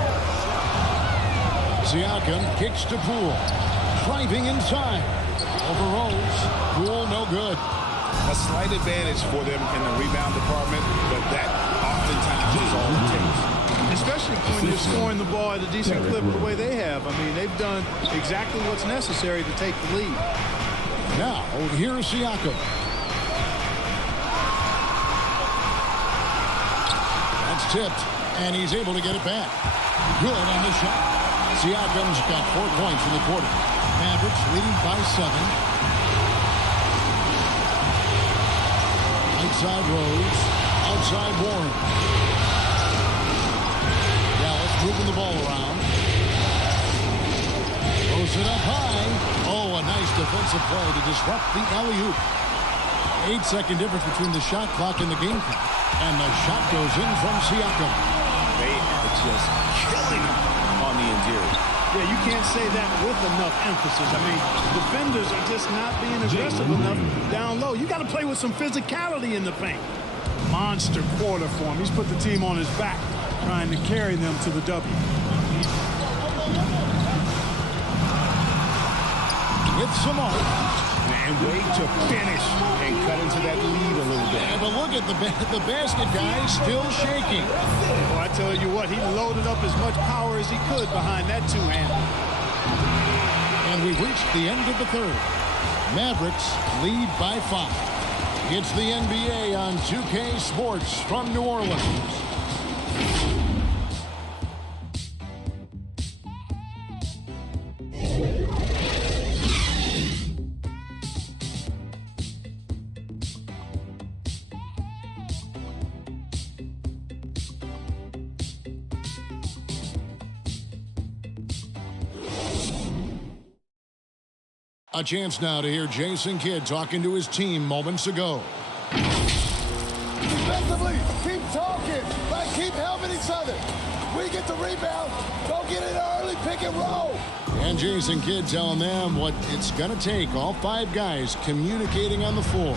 Siakam kicks to Poole. Driving inside. Over Rose. Poole no good. A slight advantage for them in the rebound department, but that oftentimes is all it takes. Especially when you're scoring the ball at a decent clip the way they have. I mean, they've done exactly what's necessary to take the lead. Now, here's Siakam. That's tipped, and he's able to get it back. Good on the shot. Siakam's got 4 points in the quarter. Mavericks leading by 7. Outside Rose. Outside Warren. Dallas moving the ball around. Throws it up high. Oh, a nice defensive play to disrupt the alley-oop. 8-second difference between the shot clock and the game clock. And the shot goes in from Siakam. They are just killing him on the interior. Yeah, you can't say that with enough emphasis. I mean, defenders are just not being aggressive enough down low. You got to play with some physicality in the paint. Monster quarter for him. He's put the team on his back, trying to carry them to the W. With Samar. and wait to finish and cut into that lead a little bit. Yeah, but look at the basket guy still shaking. Well, I tell you what, he loaded up as much power as he could behind that two-hander. And we've reached the end of the third. Mavericks lead by 5. It's the NBA on 2K Sports from New Orleans. A chance now to hear Jason Kidd talking to his team moments ago. Defensively, keep talking. Like, keep helping each other. We get the rebound. Go get it early, pick and roll. And Jason Kidd telling them what it's going to take. All 5 guys communicating on the floor.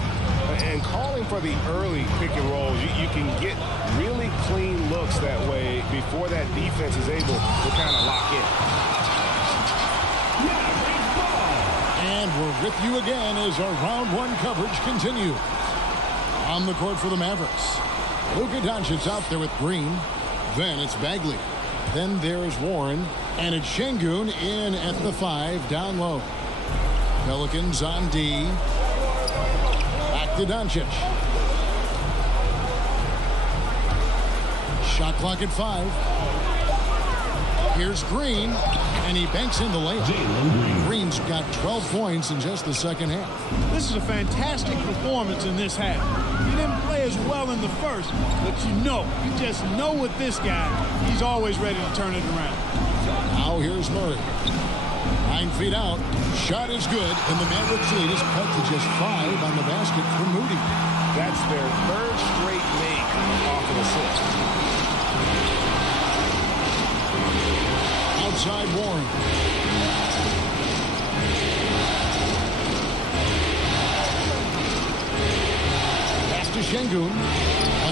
And calling for the early pick and rolls. You can get really clean looks that way before that defense is able to kind of lock in. And we're with you again as our round 1 coverage continues. On the court for the Mavericks, Luka Doncic's out there with Green. Then it's Bagley. Then there's Warren. And it's Şengün in at the 5 down low. Pelicans on D. Back to Doncic. Shot clock at 5. Here's Green, and he banks in the layup. Green's got 12 points in just the second half. This is a fantastic performance in this half. He didn't play as well in the first, but you just know with this guy, he's always ready to turn it around. Now here's Murray. 9 feet out. Shot is good, and the Mavericks lead is cut to just 5 on the basket for Moody. That's their 3rd straight make off of assist. Outside Warren. Pass to Şengün. A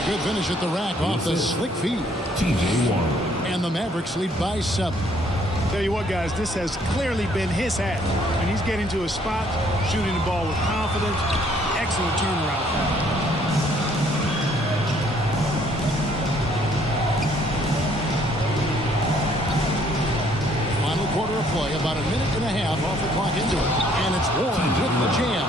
good finish at the rack off the slick feed. TJ Warren. And the Mavericks lead by 7. Tell you what, guys, this has clearly been his half. And he's getting to his spot, shooting the ball with confidence. Excellent turnaround for him. Quarter of play, about a minute and a half off the clock into it. And it's Warren with the jam.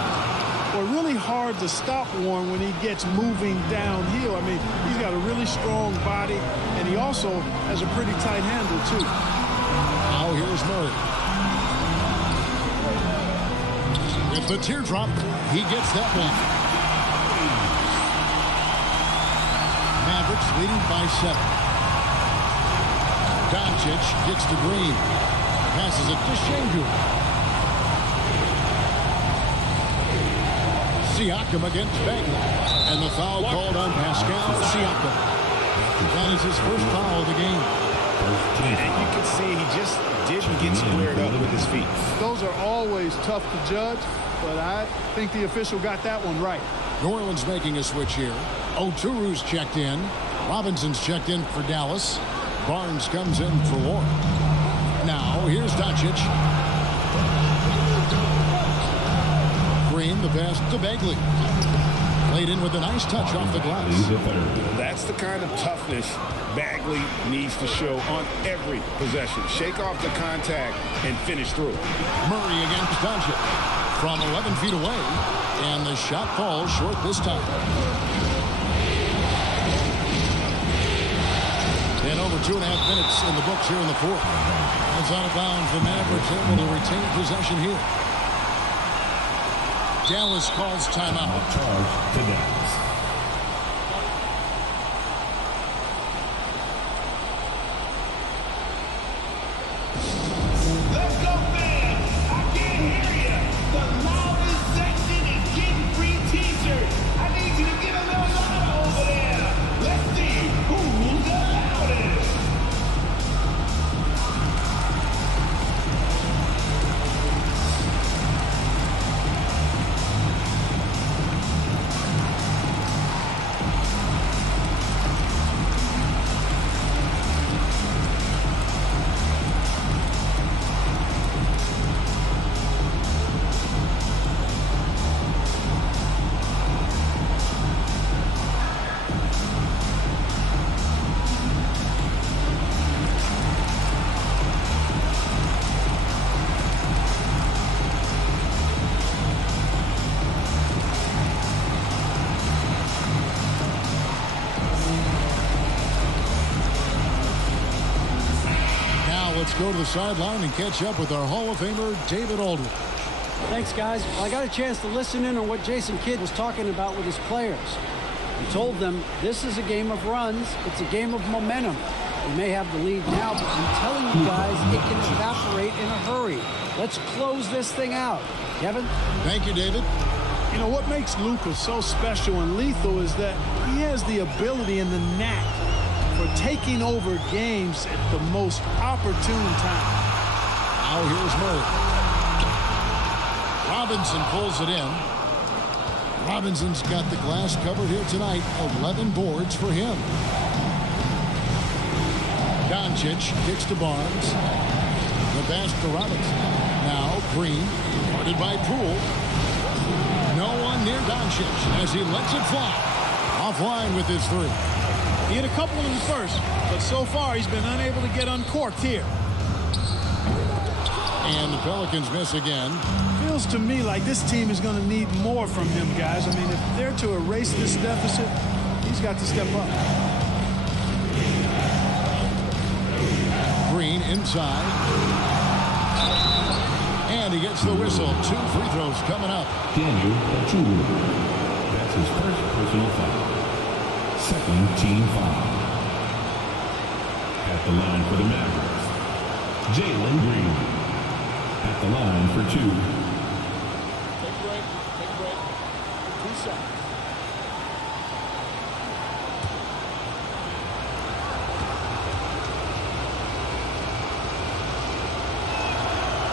Well, really hard to stop Warren when he gets moving downhill. I mean, he's got a really strong body, and he also has a pretty tight handle, too. Now here's Murray. With the teardrop, he gets that one. Mavericks leading by 7. Doncic gets to Green. Passes it to Şengün. Siakam against Bagley. And the foul called on Pascal Siakam. That is his first foul of the game. And you can see he just didn't get squared up with his feet. Those are always tough to judge, but I think the official got that one right. New Orleans making a switch here. Oturu's checked in. Robinson's checked in for Dallas. Barnes comes in for Warren. Now, here's Doncic. Green, the pass to Bagley. Played in with a nice touch off the glass. That's the kind of toughness Bagley needs to show on every possession. Shake off the contact and finish through. Murray against Doncic from 11 feet away. And the shot falls short this time. And over 2.5 minutes in the books here in the fourth. It's out of bounds. The Mavericks able to retain possession here. Dallas calls timeout. Charge to Dallas. Let's go, fans! I can't hear you. The loudest section is getting free t-shirts. I need you to get a little louder over there. Let's see who's the loudest. Let's go to the sideline and catch up with our Hall of Famer, David Aldridge. Thanks, guys. Well, I got a chance to listen in on what Jason Kidd was talking about with his players. He told them this is a game of runs. It's a game of momentum. We may have the lead now, but I'm telling you guys, it can evaporate in a hurry. Let's close this thing out. Kevin? Thank you, David. You know, what makes Luka so special and lethal is that he has the ability and the knack for taking over games at the most opportune time. Now here's Murray. Robinson pulls it in. Robinson's got the glass covered here tonight. 11 boards for him. Doncic kicks to Barnes. The pass to Robinson. Now Green, guarded by Poole. No one near Doncic as he lets it fly. Offline with his three. He hit a couple in the first, but so far he's been unable to get uncorked here. And the Pelicans miss again. Feels to me like this team is going to need more from him, guys. I mean, if they're to erase this deficit, he's got to step up. Green inside. And he gets the whistle. 2 free throws coming up. Daniel Jr. That's his first personal foul. Second team foul. At the line for the Mavericks, Jalen Green. At the line for 2. Take a break. 2 seconds.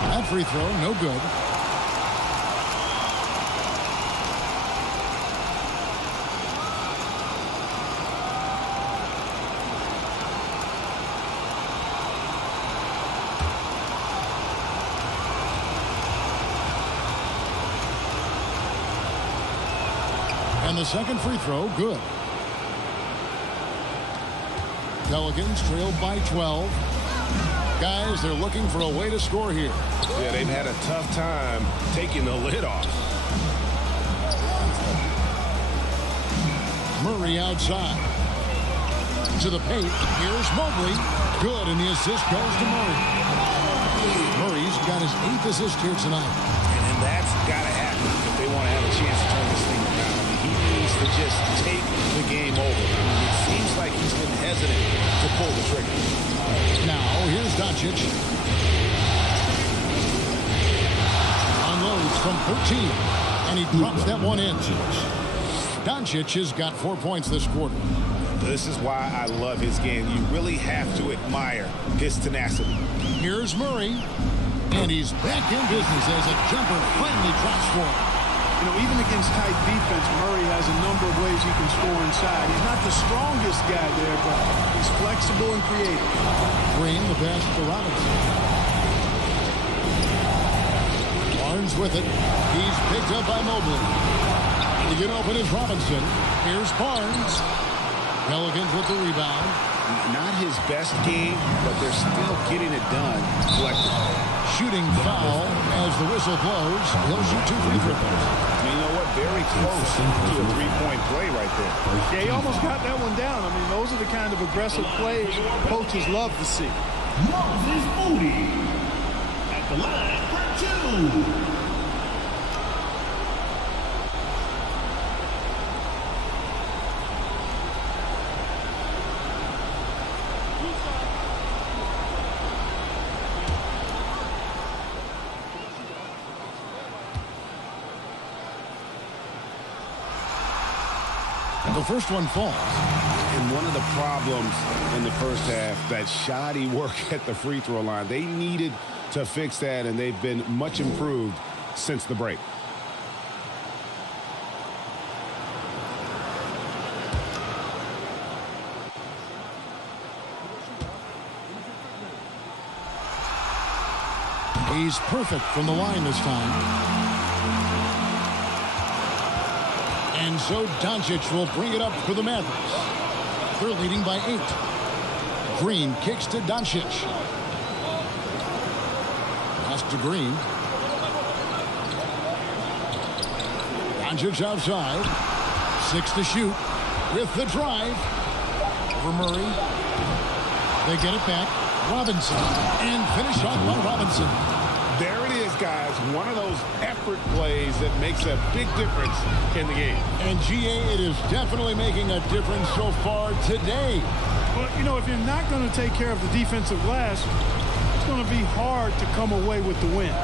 That free throw, no good. And the second free throw, good. Pelicans trailed by 12. Guys, they're looking for a way to score here. Yeah, they've had a tough time taking the lid off. Murray outside. To the paint. Here's Mobley. Good, and the assist goes to Murray. Murray's got his 8th assist here tonight. And that's got to happen if they want to have a chance to turn this thing around. I mean, he needs to just take the game over. I mean, it seems like he's been hesitant to pull the trigger. Now, here's Doncic. Unloads from 13, and he drops that one in. Doncic has got 4 points this quarter. This is why I love his game. You really have to admire his tenacity. Here's Murray, and he's back in business as a jumper finally drops for him. You know, even against tight defense, Murray has a number of ways he can score inside. He's not the strongest guy there, but he's flexible and creative. Green, the pass to Robinson. Barnes with it. He's picked up by Mobley. To get open is Robinson. Here's Barnes. Pelicans with the rebound. Not his best game, but they're still getting it done collectively. Shooting foul as the whistle blows. He'll shoot 2 free throws. You know what? Very close to a 3-point play right there. Yeah, he almost got that one down. I mean, those are the kind of aggressive plays coaches love to see. Moses Moody at the line for 2. The first one falls. And one of the problems in the first half, that shoddy work at the free throw line. They needed to fix that, and they've been much improved since the break. He's perfect from the line this time. And so Doncic will bring it up for the Mavericks. They're leading by 8. Green kicks to Doncic. Pass to Green. Doncic outside. 6 to shoot. With the drive. Over Murray. They get it back. Robinson. And finished off by Robinson. There it is, guys. One of those effort plays that makes a big difference in the game. And GA, it is definitely making a difference so far today. Well, you know, if you're not going to take care of the defensive glass, it's going to be hard to come away with the win.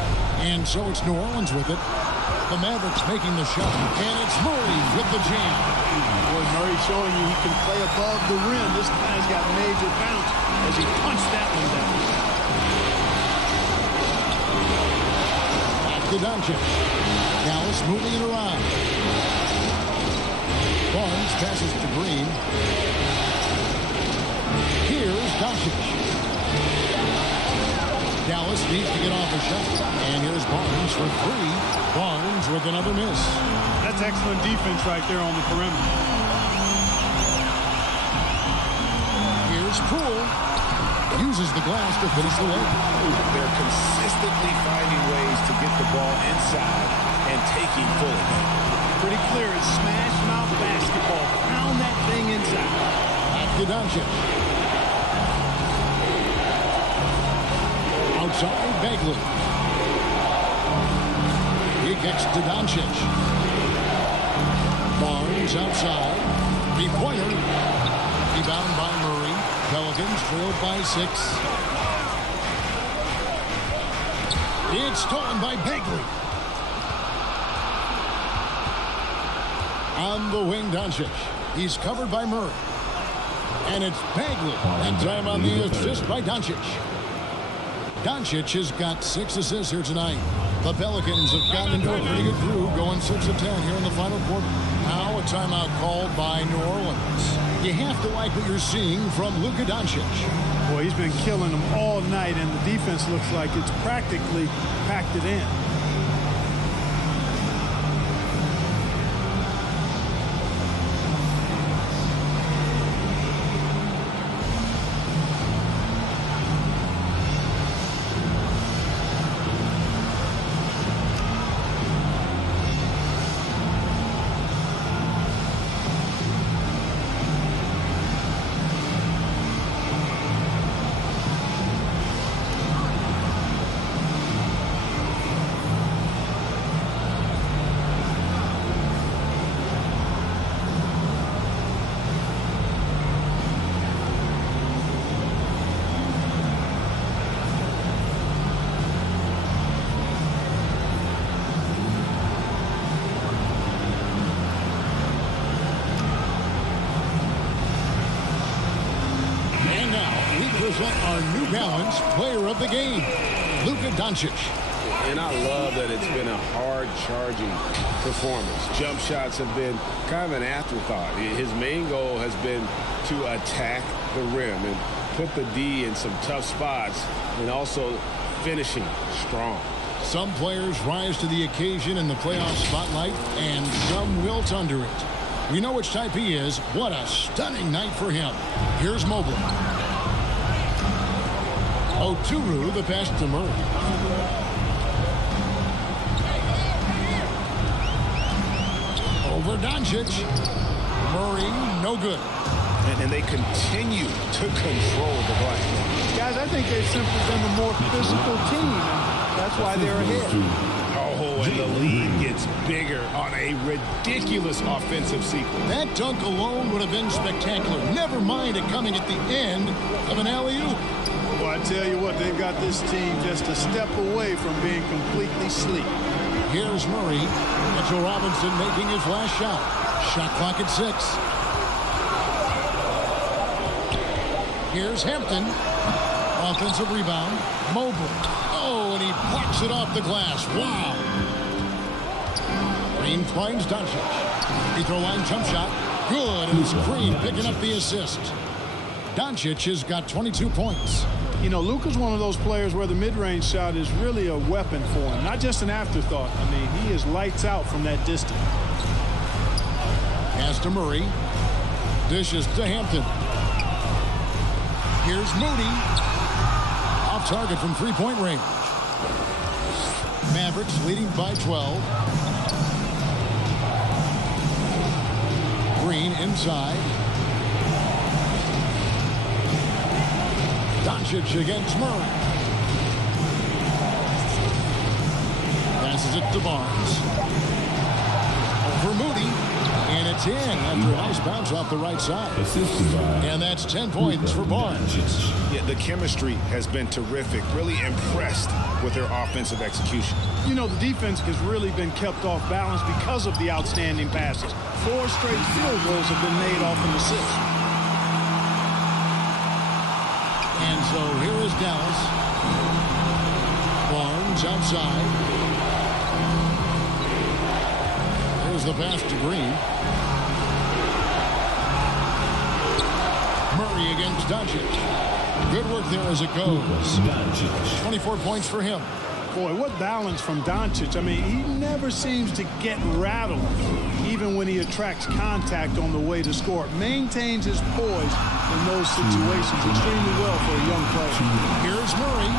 And so it's New Orleans with it. The Mavericks making the shot. And it's Murray with the jam. Boy, Murray showing you he can play above the rim. This guy's got major bounce as he punched that one down. Back to Doncic. Dallas moving it around. Barnes passes to Green. Here's Doncic. Dallas needs to get off a shot. And here's Barnes for three. Barnes with another miss. That's excellent defense right there on the perimeter. Here's Poole. Uses the glass to finish the leg. They're consistently finding ways to get the ball inside and taking full advantage. Pretty clear. It's smash mouth basketball. Pound that thing inside. Back to Doncic. Outside, Bagley. He kicks to Doncic. Barnes outside. Three-pointer. Rebound by Murray. Pelicans trailed by 6. It's stolen by Bagley. On the wing, Doncic. He's covered by Murray. And it's Bagley. And time on the assist by Doncic. Doncic has got 6 assists here tonight. The Pelicans have gotten into a pretty good groove, going 6 of 10 here in the final quarter. Now a timeout called by New Orleans. You have to like what you're seeing from Luka Doncic. Boy, he's been killing them all night, and the defense looks like it's practically packed it in. Our New Balance player of the game, Luka Doncic. And I love that it's been a hard-charging performance. Jump shots have been kind of an afterthought. His main goal has been to attack the rim and put the D in some tough spots and also finishing strong. Some players rise to the occasion in the playoff spotlight, and some wilt under it. We know which type he is. What a stunning night for him. Here's Mobley. Oturu, the pass to Murray. Over Doncic. Murray, no good. And they continue to control the glass. Guys, I think they've simply been the more physical team, and that's why they're ahead. Oh, and the lead gets bigger on a ridiculous offensive sequence. That dunk alone would have been spectacular. Never mind it coming at the end of an alley-oop. Well, I tell you what, they've got this team just a step away from being completely asleep. Here's Murray. Mitchell Robinson making his last shot. Shot clock at 6. Here's Hampton. Offensive rebound. Mobley. Oh, and he blocks it off the glass. Wow. Green finds Doncic. Free throw line jump shot. Good, and it's Green picking up the assist. Doncic has got 22 points. You know, Luka's one of those players where the mid-range shot is really a weapon for him, not just an afterthought. I mean, he is lights out from that distance. Pass to Murray. Dishes to Hampton. Here's Moody. Off target from three-point range. Mavericks leading by 12. Green inside. Doncic against Murray. Passes it to Barnes. Over Moody. And it's in after a nice bounce off the right side. And that's 10 points for Barnes. Yeah, the chemistry has been terrific. Really impressed with their offensive execution. You know, the defense has really been kept off balance because of the outstanding passes. 4 straight field goals have been made off an assist. And so here is Dallas. Barnes outside. There's the pass to Green. Murray against Doncic. Good work there as it goes. 24 points for him. Boy, what balance from Doncic. I mean, he never seems to get rattled, even when he attracts contact on the way to score. Maintains his poise in those situations extremely well for a young player. Here's Murray.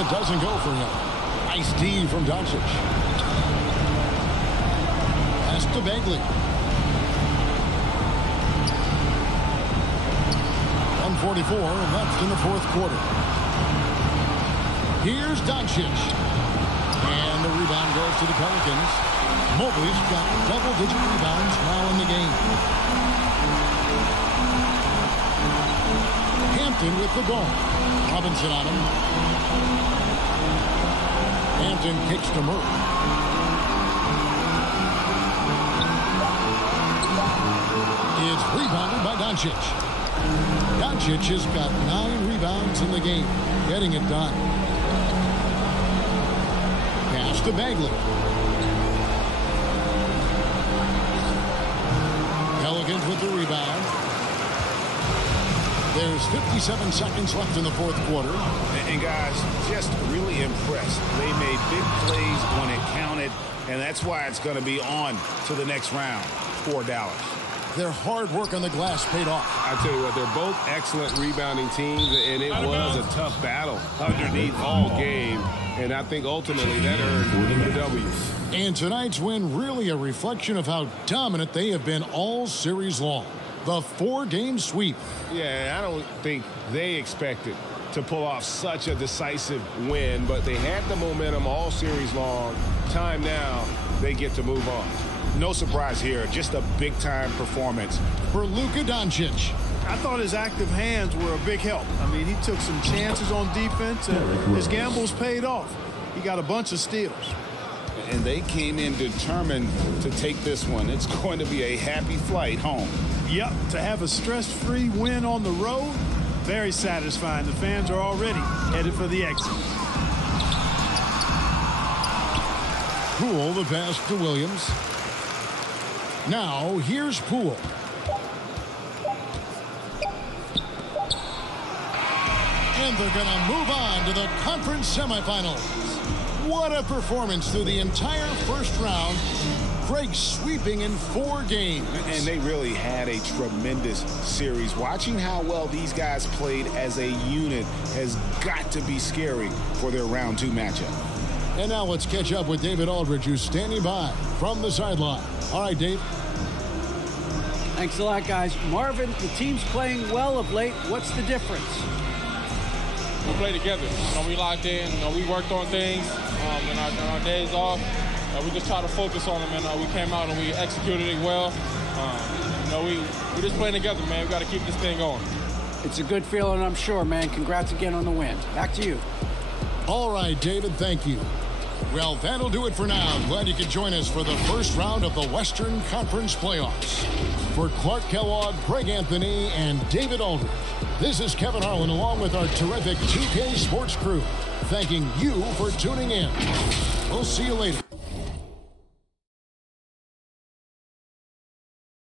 It doesn't go for him. Nice D from Doncic. Pass to Bagley. 1:44 left in the fourth quarter. Here's Doncic. And the rebound goes to the Pelicans. Mobley's got double-digit rebounds now in the game. Hampton with the ball. Robinson on him. Hampton kicks to Murray. It's rebounded by Doncic. Doncic has got 9 rebounds in the game, getting it done. Pass to Bagley. Pelicans with the rebound. There's 57 seconds left in the fourth quarter. And guys, just really impressed. They made big plays when it counted, and that's why it's going to be on to the next round for Dallas. Their hard work on the glass paid off. I tell you what, they're both excellent rebounding teams, and it was a tough battle underneath all game. And I think ultimately that earned the W. And tonight's win really a reflection of how dominant they have been all series long. The 4-game sweep. Yeah, I don't think they expected to pull off such a decisive win, but they had the momentum all series long. Time now, they get to move on. No surprise here, just a big-time performance for Luka Doncic. I thought his active hands were a big help. I mean, he took some chances on defense, and his gambles paid off. He got a bunch of steals. And they came in determined to take this one. It's going to be a happy flight home. Yep, to have a stress-free win on the road, very satisfying. The fans are already headed for the exit. Poole, the pass to Williams. Now, here's Poole. And they're going to move on to the conference semifinals. What a performance through the entire first round. Craig sweeping in 4 games. And they really had a tremendous series. Watching how well these guys played as a unit has got to be scary for their round 2 matchup. And now let's catch up with David Aldridge, who's standing by from the sideline. All right, Dave. Thanks a lot, guys. Marvin, the team's playing well of late. What's the difference? We play together. We locked in. We worked on things. And our days off, we just try to focus on them. And we came out and we executed it well. We just playing together, man. We got to keep this thing going. It's a good feeling, I'm sure, man. Congrats again on the win. Back to you. All right, David, thank you. Well, that'll do it for now. Glad you could join us for the first round of the Western Conference Playoffs. For Clark Kellogg, Greg Anthony, and David Aldridge, this is Kevin Harlan along with our terrific 2K Sports crew, thanking you for tuning in. We'll see you later.